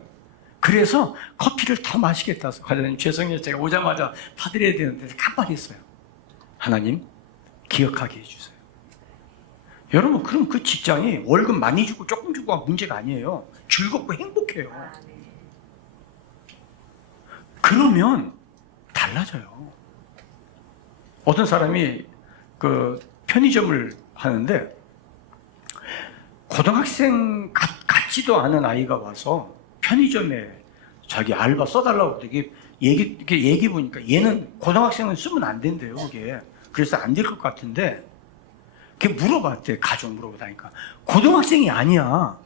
그래서 커피를 더 맛있게 타서 과장님 죄송해요. 제가 오자마자 타드려야 되는데 깜빡했어요. 하나님 기억하게 해주세요. 여러분 그럼 그 직장이 월급 많이 주고 조금 주고가 문제가 아니에요. 즐겁고 행복해요. 그러면 달라져요. 어떤 사람이 그 편의점을 하는데 고등학생 같지도 않은 아이가 와서 편의점에 자기 알바 써달라고 되게 얘기 보니까 얘는 고등학생은 쓰면 안 된대요, 그게. 그래서 안 될 것 같은데, 그게 물어봤대, 가족 물어보다니까. 고등학생이 아니야,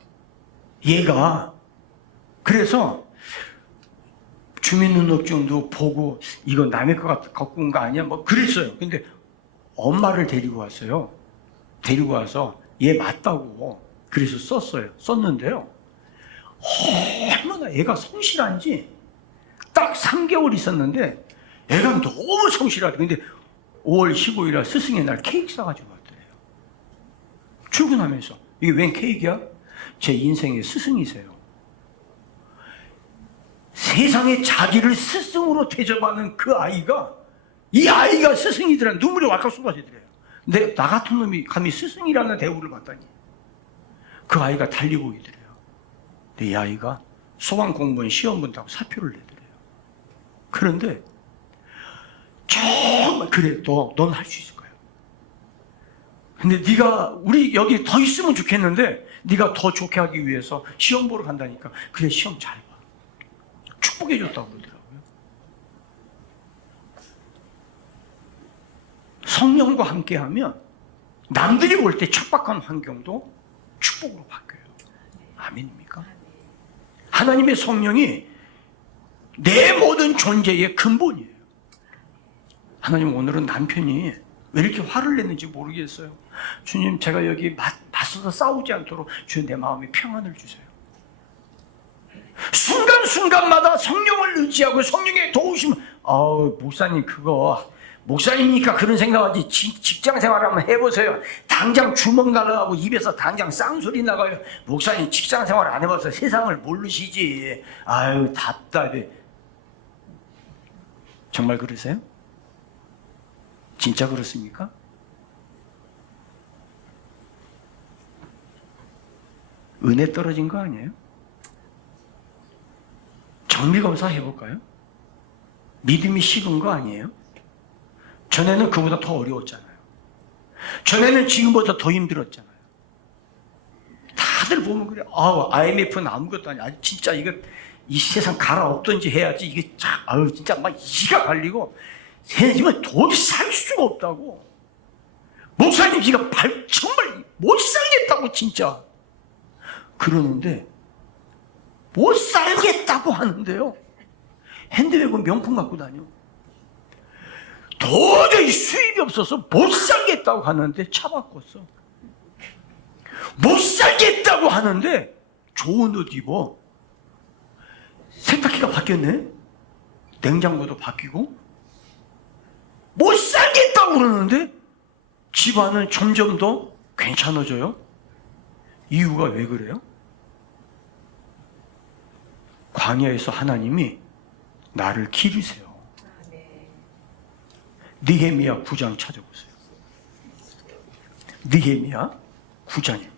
얘가. 그래서 주민등록증도 보고, 이건 남의 것 갖고 온 거 아니야? 뭐 그랬어요. 근데 엄마를 데리고 왔어요. 데리고 와서 얘 맞다고. 그래서 썼는데요. 얼마나 애가 성실한지 딱 3개월 있었는데 애가 너무 성실하대. 근데 5월 15일 날 스승의 날 케이크 사가지고 왔더래요. 출근하면서. 이게 웬 케이크야? 제 인생의 스승이세요. 세상에 자기를 스승으로 대접하는 그 아이가, 이 아이가 스승이더라. 눈물이 왈칵 쏟아지더래요. 근데 나 같은 놈이 감히 스승이라는 대우를 받다니. 그 아이가 달리고 있더래요. 근데 이 아이가 소방 공무원 시험 본다고 사표를 내더래요. 그런데 정말 그래, 넌 할 수 있을 거야. 근데 네가 우리 여기 더 있으면 좋겠는데 네가 더 좋게 하기 위해서 시험 보러 간다니까. 그래, 시험 잘 봐. 축복해 줬다고 그러더라고요. 성령과 함께하면 남들이 볼 때 척박한 환경도 축복으로 바뀌어요. 아멘입니까? 하나님의 성령이 내 모든 존재의 근본이에요. 하나님, 오늘은 남편이 왜 이렇게 화를 냈는지 모르겠어요. 주님, 제가 여기 맞서서 싸우지 않도록 주님 내 마음에 평안을 주세요. 순간순간마다 성령을 의지하고 성령의 도우심. 목사님, 그거 목사님이니까 그런 생각하지. 직장 생활 한번 해보세요. 당장 주먹 날아가고 입에서 당장 쌍소리 나가요. 목사님 직장 생활 안 해봐서 세상을 모르시지. 아유, 답답해. 정말 그러세요? 진짜 그렇습니까? 은혜 떨어진 거 아니에요? 정밀검사 해볼까요? 믿음이 식은 거 아니에요? 전에는 그보다 더 어려웠잖아요. 전에는 지금보다 더 힘들었잖아요. 다들 보면 그래. IMF는 아무것도 아니야. 진짜 이거 이 세상 갈아엎든지 해야지. 이게 진짜 막 이가 갈리고 세상에 도저히 살 수가 없다고. 목사님, 이거 정말 못 살겠다고 진짜 그러는데, 못 살겠다고 하는데요, 핸드백은 명품 갖고 다녀. 도저히 수입이 없어서 못 살겠다고 하는데 차 바꿨어. 못 살겠다고 하는데 좋은 옷 입어. 세탁기가 바뀌었네. 냉장고도 바뀌고. 못 살겠다고 그러는데 집안은 점점 더 괜찮아져요. 이유가 왜 그래요? 광야에서 하나님이 나를 기르세요. 느헤미야 9장 찾아보세요. 느헤미야 9장입니다.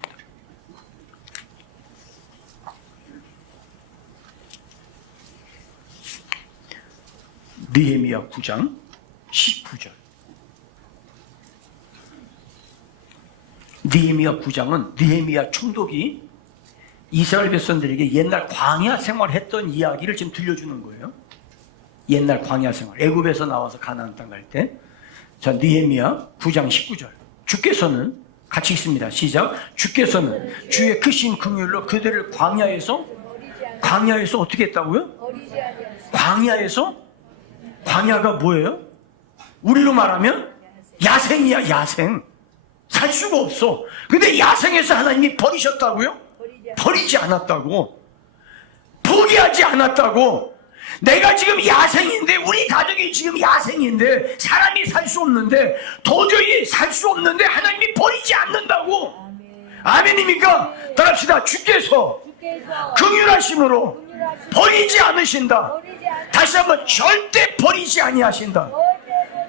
느헤미야 9장 19절. 느헤미야 9장은 느헤미야 총독이 이스라엘 백성들에게 옛날 광야 생활했던 이야기를 지금 들려주는 거예요. 옛날 광야 생활, 애굽에서 나와서 가나안 땅 갈 때. 자, 느헤미야 9장 19절. 주께서는, 같이 읽습니다. 시작. 주께서는 주의 크신 긍휼로 그들을 광야에서 어떻게 했다고요? 광야가 뭐예요? 우리로 말하면 야생이야, 야생. 살 수가 없어. 근데 야생에서 하나님이 버리셨다고요? 버리지 않았다고. 포기하지 않았다고. 내가 지금 야생인데, 우리 가족이 지금 야생인데, 사람이 살 수 없는데, 도저히 살 수 없는데 하나님이 버리지 않는다고. 아멘입니까? 따라합시다. 주께서 긍휼하심으로 버리지 않으신다. 다시 한번, 절대 버리지 아니하신다.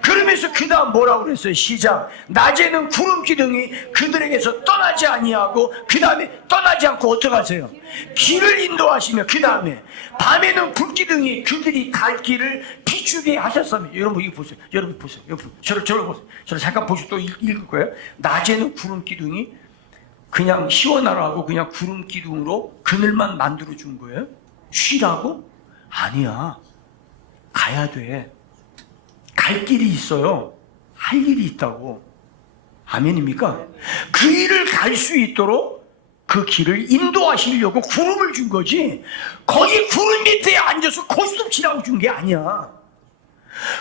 그러면서 그 다음 뭐라고 그랬어요? 시작. 낮에는 구름 기둥이 그들에게서 떠나지 아니하고, 그 다음에 떠나지 않고 어떻게 하세요? 길을 인도하시며, 그 다음에 밤에는 불 기둥이 그들이 갈 길을 비추게 하셨으며. 여러분 이거 보세요. 여러분 보세요. 저를 보세요. 저를 잠깐 보시고 또 읽을 거예요. 낮에는 구름 기둥이 그냥 시원하라고 그냥 구름 기둥으로 그늘만 만들어 준 거예요? 쉬라고? 아니야. 가야 돼. 갈 길이 있어요. 할 일이 있다고. 아멘입니까? 그 일을 갈 수 있도록 그 길을 인도하시려고 구름을 준 거지, 거기 구름 밑에 앉아서 고스톱 치라고 준 게 아니야.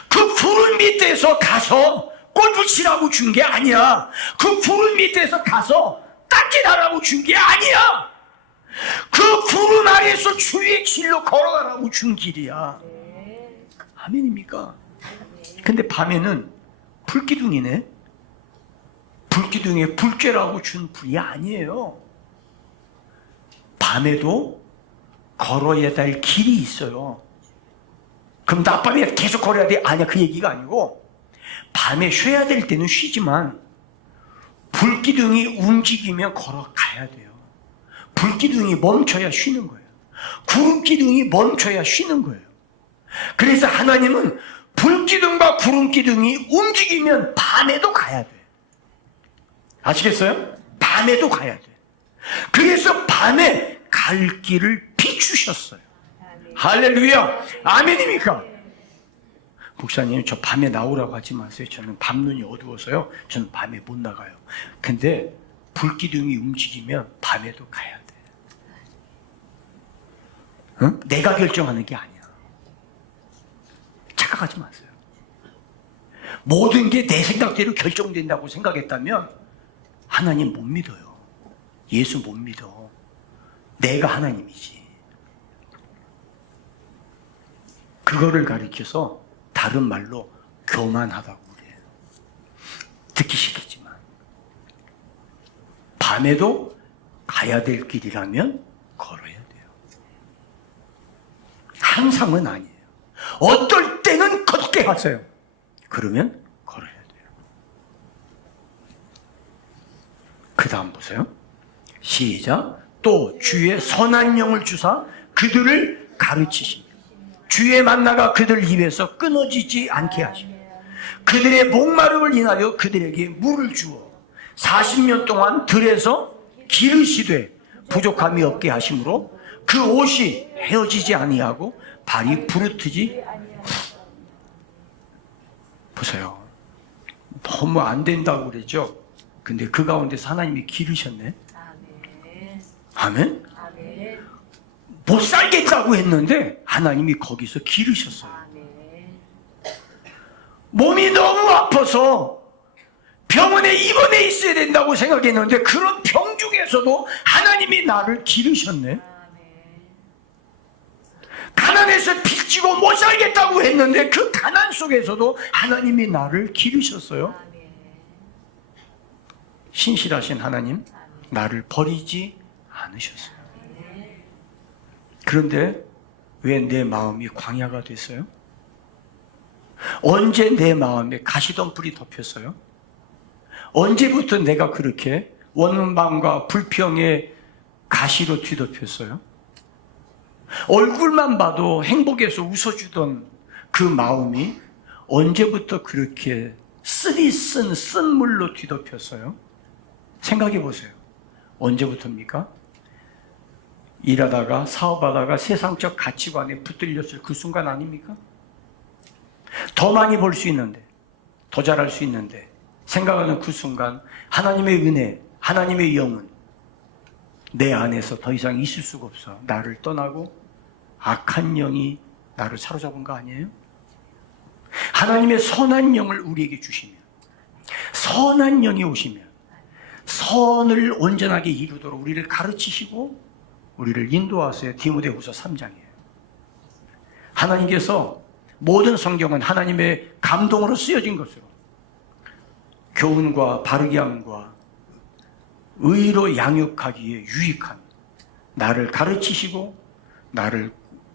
그 구름 밑에서 가서 골프 치라고 준 게 아니야. 그 구름 밑에서 가서 딴짓하라고 준 게 아니야. 그 구름 아래에서 주의 길로 걸어가라고 준 길이야. 아멘입니까? 근데 밤에는 불기둥이네. 불기둥에 불 쬐라고 준 불이 아니에요. 밤에도 걸어야 될 길이 있어요. 그럼 낮밤에 계속 걸어야 돼? 아니야, 그 얘기가 아니고, 밤에 쉬어야 될 때는 쉬지만 불기둥이 움직이면 걸어가야 돼요. 불기둥이 멈춰야 쉬는 거예요. 구름기둥이 멈춰야 쉬는 거예요. 그래서 하나님은 불기둥과 구름기둥이 움직이면 밤에도 가야 돼. 아시겠어요? 밤에도 가야 돼. 그래서 밤에 갈 길을 비추셨어요. 할렐루야. 아멘입니까? 목사님, 저 밤에 나오라고 하지 마세요. 저는 밤눈이 어두워서요. 저는 밤에 못 나가요. 근데 불기둥이 움직이면 밤에도 가야 돼. 응? 내가 결정하는 게 아니야. 착각하지 마세요. 모든 게 내 생각대로 결정된다고 생각했다면 하나님 못 믿어요. 예수 못 믿어. 내가 하나님이지. 그거를 가리켜서 다른 말로 교만하다고 그래요. 듣기 싫겠지만 밤에도 가야 될 길이라면 걸어야 돼요. 항상은 아니에요. 어떨 때는 걷게 하세요. 그러면 걸어야 돼요. 그 다음 보세요. 시작. 또 주의 선한 영을 주사 그들을 가르치시며 주의 만나가 그들 입에서 끊어지지 않게 하시며 그들의 목마름을 인하여 그들에게 물을 주어 40년 동안 들에서 기르시되 부족함이 없게 하심으로 그 옷이 헤어지지 아니하고 발이 부르트지. 보세요. 너무 안 된다고 그랬죠. 근데 그 가운데서 하나님이 기르셨네. 아멘. 못 살겠다고 했는데 하나님이 거기서 기르셨어요. 몸이 너무 아파서 병원에 입원해 있어야 된다고 생각했는데 그런 병 중에서도 하나님이 나를 기르셨네. 가난해서 빚지고 못 살겠다고 했는데 그 가난 속에서도 하나님이 나를 기르셨어요. 신실하신 하나님, 나를 버리지 않으셨어요. 그런데 왜 내 마음이 광야가 됐어요? 언제 내 마음에 가시덤불이 덮였어요? 언제부터 내가 그렇게 원망과 불평에 가시로 뒤덮였어요? 얼굴만 봐도 행복해서 웃어주던 그 마음이 언제부터 그렇게 쓰리 쓴 쓴물로 뒤덮였어요? 생각해 보세요. 언제부터입니까? 일하다가 사업하다가 세상적 가치관에 붙들렸을 그 순간 아닙니까? 더 많이 벌 수 있는데, 더 잘할 수 있는데 생각하는 그 순간 하나님의 은혜, 하나님의 영은 내 안에서 더 이상 있을 수가 없어. 나를 떠나고 악한 영이 나를 사로잡은 거 아니에요? 하나님의 선한 영을 우리에게 주시면, 선한 영이 오시면 선을 온전하게 이루도록 우리를 가르치시고 우리를 인도하세요. 디모데후서 3장이에요. 하나님께서 모든 성경은 하나님의 감동으로 쓰여진 것으로 교훈과 바르게 함과 의로 양육하기에 유익한, 나를 가르치시고 나를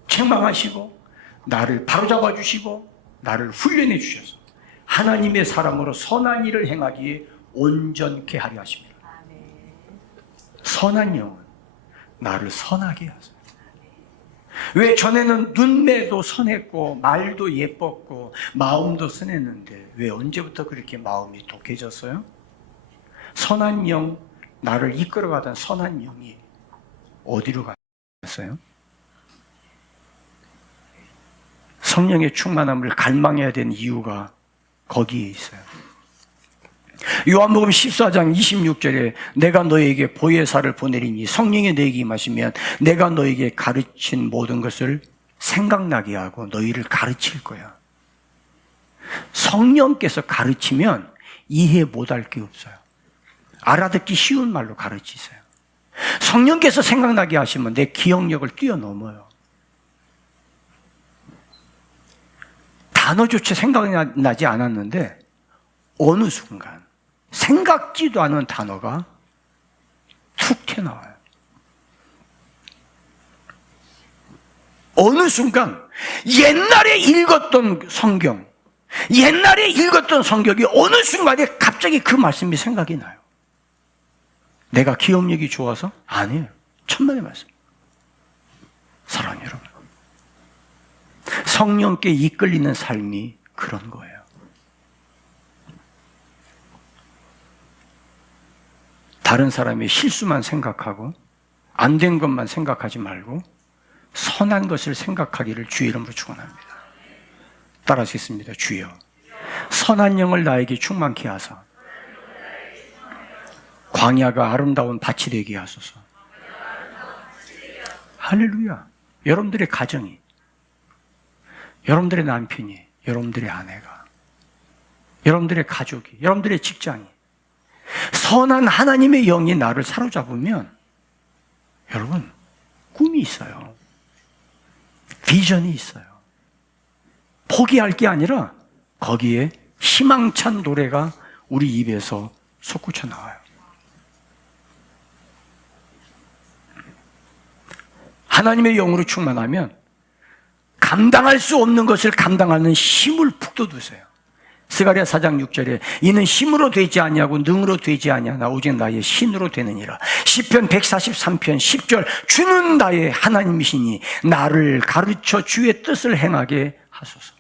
책망하시고 나를 바로잡아 주시고 나를 훈련해 주셔서 하나님의 사람으로 선한 일을 행하기에 온전케 하려 하십니다. 선한 영은 나를 선하게 하세요. 왜 전에는 눈매도 선했고 말도 예뻤고 마음도 선했는데 왜 언제부터 그렇게 마음이 독해졌어요? 선한 영, 나를 이끌어가던 선한 영이 어디로 갔어요? 성령의 충만함을 갈망해야 되는 이유가 거기에 있어요. 요한복음 14장 26절에 내가 너에게 보혜사를 보내리니 성령이 너에게 임하시면 내가 너에게 가르친 모든 것을 생각나게 하고 너희를 가르칠 거야. 성령께서 가르치면 이해 못할 게 없어요. 알아듣기 쉬운 말로 가르치세요. 성령께서 생각나게 하시면 내 기억력을 뛰어넘어요. 단어조차 생각나지 않았는데 어느 순간 생각지도 않은 단어가 툭 튀어나와요. 어느 순간 옛날에 읽었던 성경, 옛날에 읽었던 성경이 어느 순간에 갑자기 그 말씀이 생각이 나요. 내가 기억력이 좋아서? 아니에요. 천만의 말씀. 사랑하는 여러분, 성령께 이끌리는 삶이 그런 거예요. 다른 사람의 실수만 생각하고 안 된 것만 생각하지 말고 선한 것을 생각하기를 주의 이름으로 축원합니다. 따라하시겠습니다. 주여, 선한 영을 나에게 충만케 하사 광야가 아름다운 밭이 되게 하소서. 할렐루야. 여러분들의 가정이, 여러분들의 남편이, 여러분들의 아내가, 여러분들의 가족이, 여러분들의 직장이 선한 하나님의 영이 나를 사로잡으면 여러분 꿈이 있어요. 비전이 있어요. 포기할 게 아니라 거기에 희망찬 노래가 우리 입에서 솟구쳐 나와요. 하나님의 영으로 충만하면 감당할 수 없는 것을 감당하는 힘을 북돋우세요. 스가랴 4장 6절에 이는 힘으로 되지 아니하고 능으로 되지 아니하나 오직 나의 신으로 되느니라. 시편 143편 10절 주는 나의 하나님이시니 나를 가르쳐 주의 뜻을 행하게 하소서.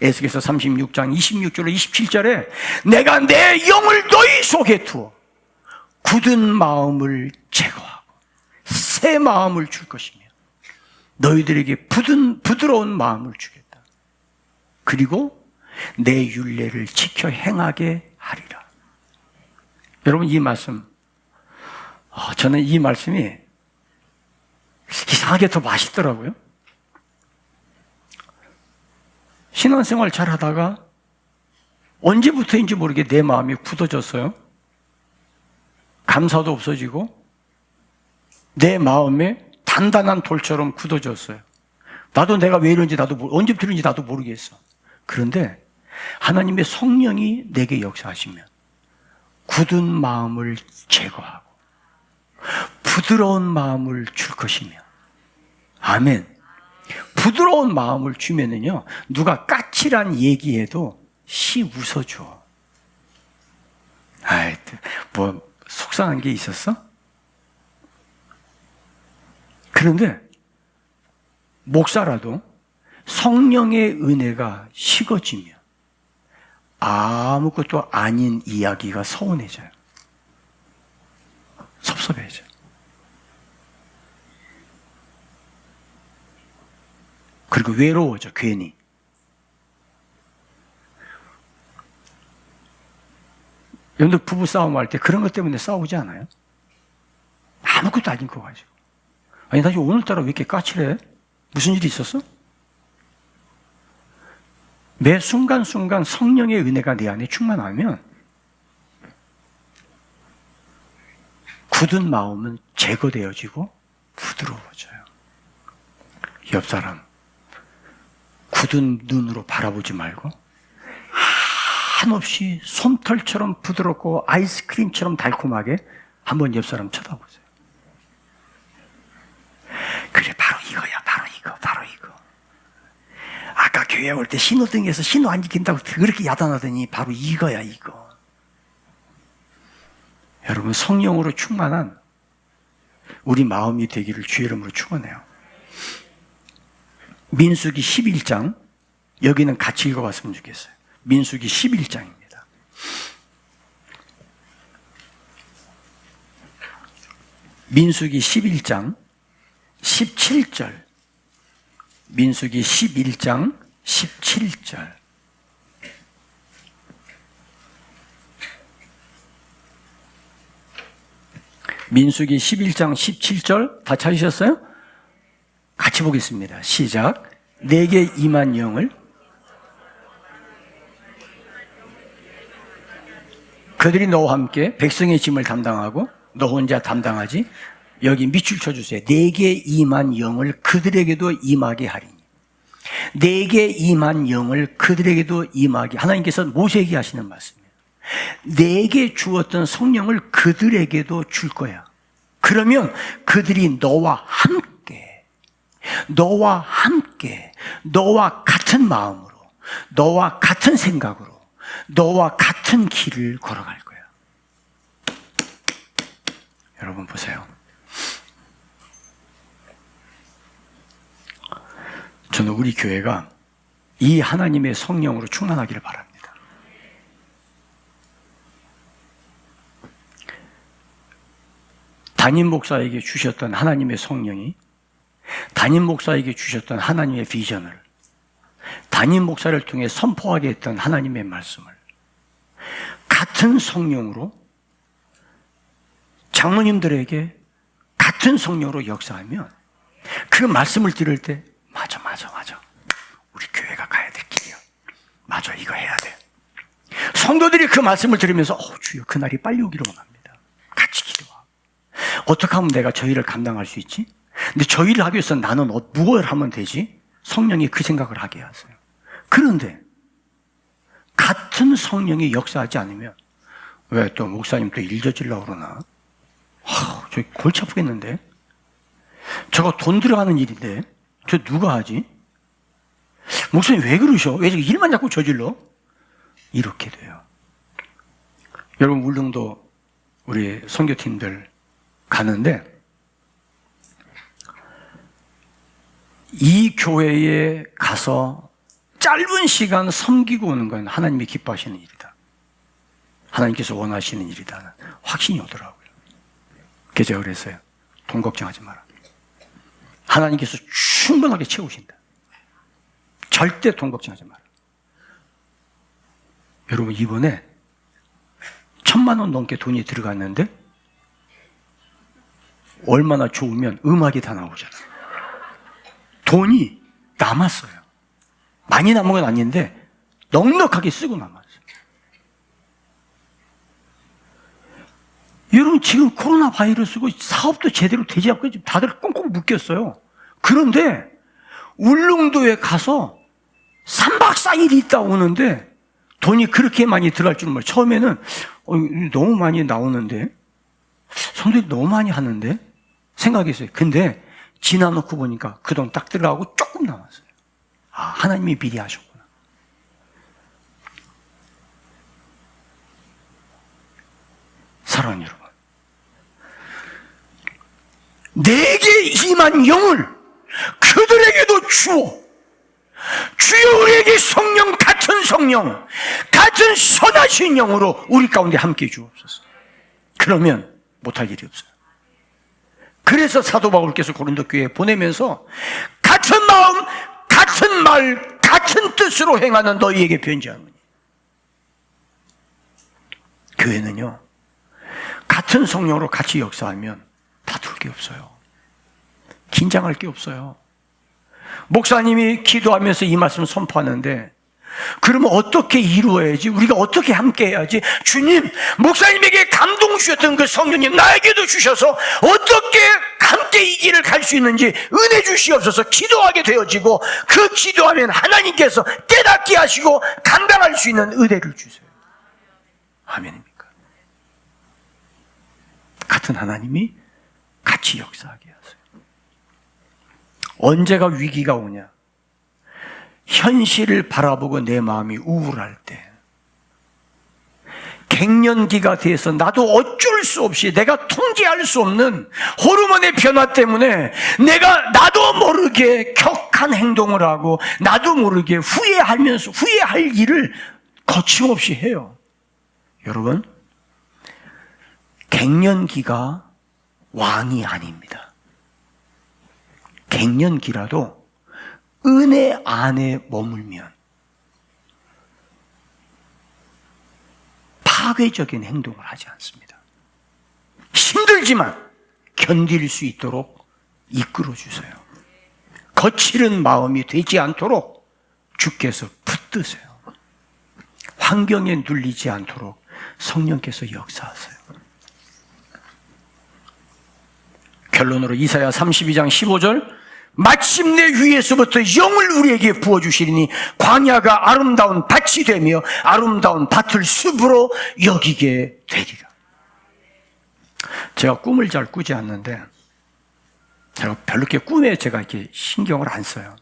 에스겔서 36장 26절로 27절에 내가 내 영을 너희 속에 두어 굳은 마음을 제거하고 새 마음을 줄 것이며 너희들에게 부드러운 마음을 주겠다. 그리고 내 율례를 지켜 행하게 하리라. 여러분 이 말씀, 저는 이 말씀이 이상하게 더 맛있더라고요. 신앙생활 잘 하다가 언제부터인지 모르게 내 마음이 굳어졌어요. 감사도 없어지고 내 마음에 단단한 돌처럼 굳어졌어요. 나도 내가 왜 이런지 언제부터 이런지 나도 모르겠어. 그런데 하나님의 성령이 내게 역사하시면 굳은 마음을 제거하고 부드러운 마음을 줄 것이며, 아멘. 부드러운 마음을 주면은요, 누가 까칠한 얘기해도 시 웃어줘. 뭐 속상한 게 있었어? 그런데 목사라도 성령의 은혜가 식어지면 아무것도 아닌 이야기가 서운해져요. 섭섭해져요. 그리고 외로워져, 괜히. 여러분들 부부싸움 할 때 그런 것 때문에 싸우지 않아요? 아무것도 아닌 거 가지고. 아니, 나 오늘따라 왜 이렇게 까칠해? 무슨 일이 있었어? 매 순간순간 성령의 은혜가 내 안에 충만하면 굳은 마음은 제거되어지고 부드러워져요. 옆 사람 굳은 눈으로 바라보지 말고 한없이 솜털처럼 부드럽고 아이스크림처럼 달콤하게 한번 옆 사람 쳐다보세요. 그래, 바로 이거야. 바로 이거. 아까 교회 올 때 신호등에서 신호 안 지킨다고 그렇게 야단하더니 바로 이거야, 이거. 여러분, 성령으로 충만한 우리 마음이 되기를 주의 이름으로 축원해요. 민수기 11장, 여기는 같이 읽어봤으면 좋겠어요. 민수기 11장입니다. 민수기 11장 17절. 민수기 11장 17절. 민수기 11장 17절 다 찾으셨어요? 같이 보겠습니다. 시작. 내게 임한 영을 그들이 너와 함께 백성의 짐을 담당하고 너 혼자 담당하지. 여기 밑줄 쳐주세요. 내게 임한 영을 그들에게도 임하게 하리니. 내게 임한 영을 그들에게도 임하게. 하나님께서 모세에게 하시는 말씀이에요. 내게 주었던 성령을 그들에게도 줄 거야. 그러면 그들이 너와 함께, 너와 같은 마음으로, 너와 같은 생각으로, 너와 같은 길을 걸어갈 거야. 여러분 보세요. 저는 우리 교회가 이 하나님의 성령으로 충만하기를 바랍니다. 담임 목사에게 주셨던 하나님의 성령이 담임 목사에게 주셨던 하나님의 비전을 담임 목사를 통해 선포하게 했던 하나님의 말씀을 같은 성령으로 장로님들에게 같은 성령으로 역사하면 그 말씀을 들을 때 맞아 우리 교회가 가야 될 길이야, 맞아 이거 해야 돼. 성도들이 그 말씀을 들으면서 주여 그날이 빨리 오기를 원합니다. 같이 기도하고 어떻게 하면 내가 저 일을 감당할 수 있지? 근데 저 일을 하기 위해서 나는 무엇을 하면 되지? 성령이 그 생각을 하게 하세요. 그런데 같은 성령이 역사하지 않으면 왜 또 목사님 또 일 저질러 그러나? 저 골치 아프겠는데? 저거 돈 들어가는 일인데 저 누가 하지? 목사님 왜 그러셔? 왜 일만 자꾸 저질러? 이렇게 돼요. 여러분 울릉도 우리 선교팀들 가는데 이 교회에 가서 짧은 시간 섬기고 오는 건 하나님이 기뻐하시는 일이다, 하나님께서 원하시는 일이다 확신이 오더라고요. 그래서 제가 그랬어요. 돈 걱정하지 마라. 하나님께서 충분하게 채우신다. 절대 돈 걱정하지 마라. 여러분 이번에 1,000만 원 넘게 돈이 들어갔는데 얼마나 좋으면 음악이 다 나오잖아요. 돈이 남았어요. 많이 남은 건 아닌데 넉넉하게 쓰고 남았어요. 여러분 지금 코로나 바이러스고 사업도 제대로 되지 않고 지금 다들 꽁꽁 묶였어요. 그런데 울릉도에 가서 3박 4일이 있다 오는데 돈이 그렇게 많이 들어갈 줄은 몰라요. 처음에는 너무 많이 나오는데 성도들이 너무 많이 하는데 생각했어요. 근데 지나놓고 보니까 그 돈 딱 들어가고 조금 남았어요. 하나님이 미리 하셨구나. 사랑하는 여러분, 내게 임한 영을 그들에게도 주어 주여 우리에게 성령 같은 성령 같은 선하신 영으로 우리 가운데 함께 주옵소서. 그러면 못할 일이 없어요. 그래서 사도 바울께서 고린도 교회에 보내면서 같은 마음 같은 말 같은 뜻으로 행하는 너희에게 편지하노니. 교회는요 같은 성령으로 같이 역사하면 다툴 게 없어요. 긴장할 게 없어요. 목사님이 기도하면서 이 말씀을 선포하는데 그러면 어떻게 이루어야지? 우리가 어떻게 함께 해야지? 주님, 목사님에게 감동 주셨던 그 성령님 나에게도 주셔서 어떻게 함께 이 길을 갈 수 있는지 은혜 주시옵소서. 기도하게 되어지고 그 기도하면 하나님께서 깨닫게 하시고 감당할 수 있는 은혜를 주세요. 아멘입니까? 같은 하나님이 같이 역사하게 하세요. 언제가 위기가 오냐? 현실을 바라보고 내 마음이 우울할 때, 갱년기가 돼서 나도 어쩔 수 없이 내가 통제할 수 없는 호르몬의 변화 때문에 나도 모르게 격한 행동을 하고 나도 모르게 후회할 일을 거침없이 해요. 여러분, 갱년기가 왕이 아닙니다. 갱년기라도 은혜 안에 머물면 파괴적인 행동을 하지 않습니다. 힘들지만 견딜 수 있도록 이끌어 주세요. 거칠은 마음이 되지 않도록 주께서 붙드세요. 환경에 눌리지 않도록 성령께서 역사하세요. 결론으로 이사야 32장 15절, 마침내 위에서부터 영을 우리에게 부어주시리니 광야가 아름다운 밭이 되며 아름다운 밭을 숲으로 여기게 되리라. 제가 꿈을 잘 꾸지 않는데 제가 별로 꿈에 제가 이렇게 신경을 안 써요.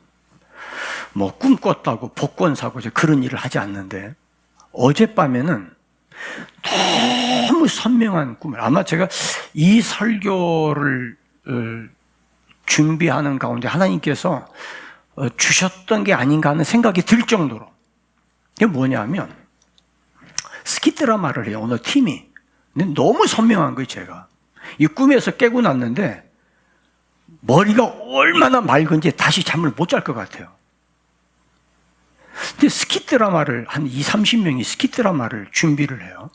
뭐 꿈 꿨다고 복권 사고 그런 일을 하지 않는데 어젯밤에는 너무 선명한 꿈을, 아마 제가 이 설교를 준비하는 가운데 하나님께서 주셨던 게 아닌가 하는 생각이 들 정도로. 이게 뭐냐면 스키 드라마를 해요, 어느 팀이. 근데 너무 선명한 거예요. 제가 이 꿈에서 깨고 났는데 머리가 얼마나 맑은지 다시 잠을 못 잘 것 같아요. 근데 스키 드라마를 한 20, 30명이 스키 드라마를 준비를 해요.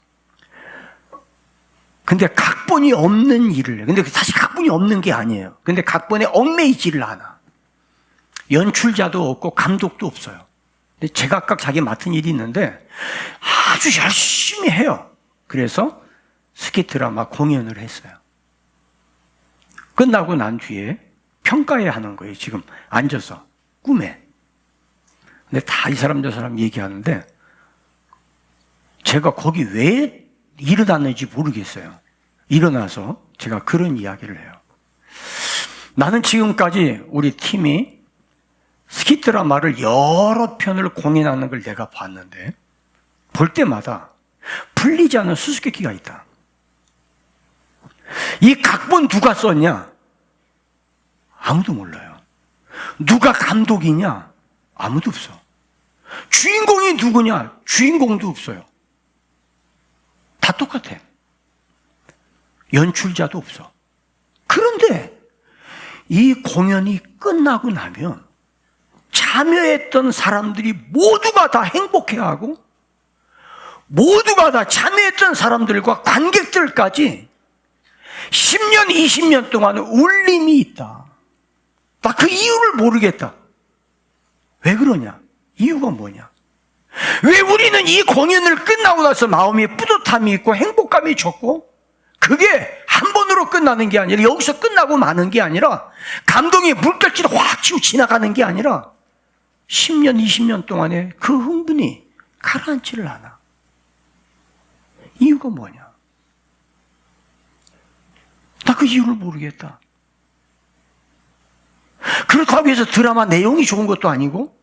근데 각본이 없는 일을 해. 근데 사실 각본이 없는 게 아니에요. 근데 각본에 얽매이지를 않아. 연출자도 없고 감독도 없어요. 근데 제각각 자기 맡은 일이 있는데 아주 열심히 해요. 그래서 스킷 드라마 공연을 했어요. 끝나고 난 뒤에 평가해야 하는 거예요. 지금 앉아서 꿈에. 근데 다 이 사람 저 사람 얘기하는데 제가 거기 왜 일어났는지 모르겠어요. 일어나서 제가 그런 이야기를 해요. 나는 지금까지 우리 팀이 스킷 드라마를 여러 편을 공연하는 걸 내가 봤는데 볼 때마다 풀리지 않는 수수께끼가 있다. 이 각본 누가 썼냐? 아무도 몰라요. 누가 감독이냐? 아무도 없어. 주인공이 누구냐? 주인공도 없어요. 다 똑같아. 연출자도 없어. 그런데 이 공연이 끝나고 나면 참여했던 사람들이 모두가 다 행복해하고 모두가 다 참여했던 사람들과 관객들까지 10년, 20년 동안 울림이 있다. 나 그 이유를 모르겠다. 왜 그러냐? 이유가 뭐냐? 왜 우리는 이 공연을 끝나고 나서 마음이 뿌듯함이 있고 행복감이 좋고 그게 한 번으로 끝나는 게 아니라 여기서 끝나고 마는 게 아니라 감동이 물결치로 확 치고 지나가는 게 아니라 10년, 20년 동안에 그 흥분이 가라앉지를 않아. 이유가 뭐냐? 나 그 이유를 모르겠다. 그렇다고 해서 드라마 내용이 좋은 것도 아니고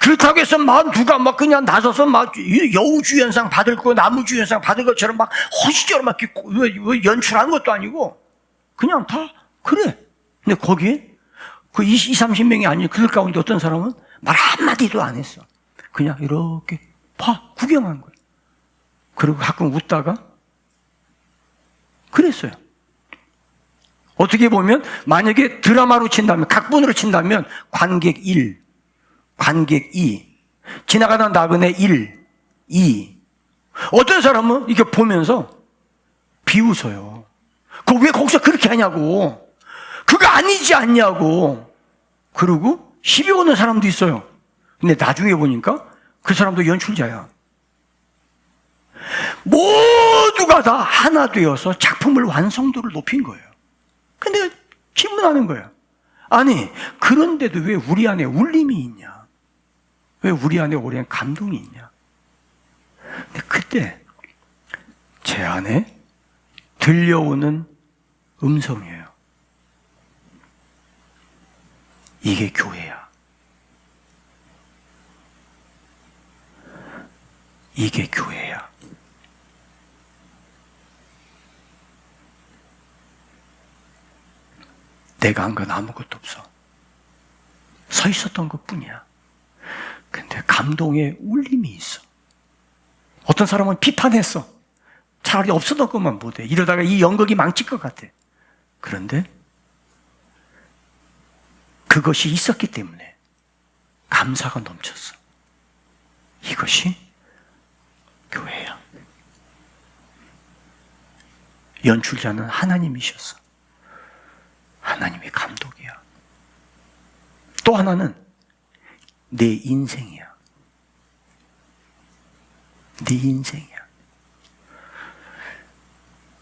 그렇다고 해서 누가 그냥 나서서 여우주연상 받을 거 나무주연상 받을 것처럼 허시처럼 연출하는 것도 아니고 그냥 다 그래. 근데 거기에 그 20, 30명이 아니고 그들 가운데 어떤 사람은 말 한마디도 안 했어. 그냥 이렇게 구경한 거예요. 그리고 가끔 웃다가 그랬어요. 어떻게 보면 만약에 드라마로 친다면 각본으로 친다면 관객 1, 관객 2, 지나가던 나그네 1, 2. 어떤 사람은 이렇게 보면서 비웃어요. 왜 거기서 그렇게 하냐고. 그거 아니지 않냐고. 그리고 시비 거는 사람도 있어요. 근데 나중에 보니까 그 사람도 연출자야. 모두가 다 하나 되어서 작품을 완성도를 높인 거예요. 근데 질문하는 거예요. 아니, 그런데도 왜 우리 안에 울림이 있냐? 왜 우리 안에 오랜 감동이 있냐? 근데 그때 제 안에 들려오는 음성이에요. 이게 교회야. 이게 교회야. 내가 한 건 아무것도 없어. 서 있었던 것 뿐이야. 근데 감동의 울림이 있어. 어떤 사람은 비판했어. 차라리 없었던 것만 못해. 이러다가 이 연극이 망칠 것 같아. 그런데 그것이 있었기 때문에 감사가 넘쳤어. 이것이 교회야. 연출자는 하나님이셨어. 하나님의 감독이야. 또 하나는 내 인생이야. 네 인생이야.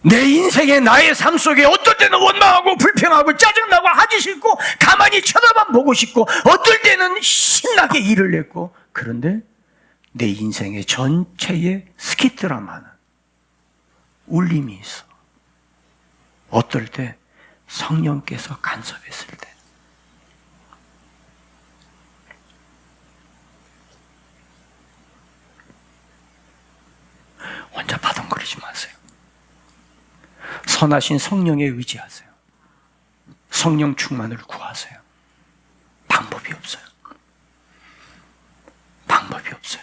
내 인생에 나의 삶 속에 어떨 때는 원망하고 불평하고 짜증나고 하기 싫고 가만히 쳐다만 보고 싶고 어떨 때는 신나게 일을 했고 그런데 내 인생의 전체의 스킷 드라마는 울림이 있어. 어떨 때 성령께서 간섭했을 때 혼자 바둥거리지 마세요. 선하신 성령에 의지하세요. 성령 충만을 구하세요. 방법이 없어요. 방법이 없어요.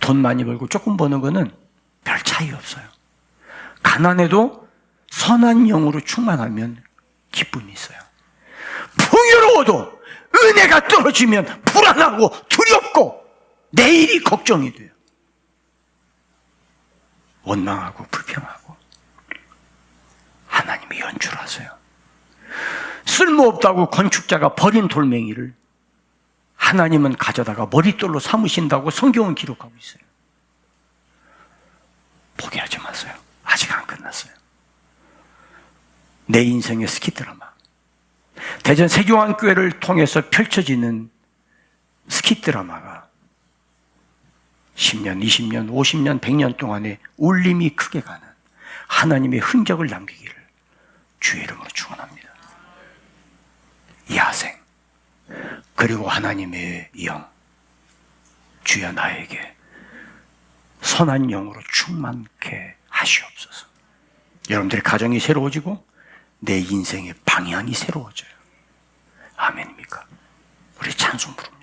돈 많이 벌고 조금 버는 거는 별 차이 없어요. 가난해도 선한 영으로 충만하면 기쁨이 있어요. 풍요로워도 은혜가 떨어지면 불안하고 두렵고 내일이 걱정이 돼요. 원망하고 불평하고 하나님이 연출하세요. 쓸모없다고 건축자가 버린 돌멩이를 하나님은 가져다가 머릿돌로 삼으신다고 성경은 기록하고 있어요. 포기하지 마세요. 아직 안 끝났어요. 내 인생의 스키 드라마, 대전 세종안교회를 통해서 펼쳐지는 스키 드라마가 10년, 20년, 50년, 100년 동안에 울림이 크게 가는 하나님의 흔적을 남기기를 주의 이름으로 축원합니다. 야생, 그리고 하나님의 영, 주여 나에게 선한 영으로 충만케 하시옵소서. 여러분들의 가정이 새로워지고 내 인생의 방향이 새로워져요. 아멘입니까? 우리 찬송 부릅니다.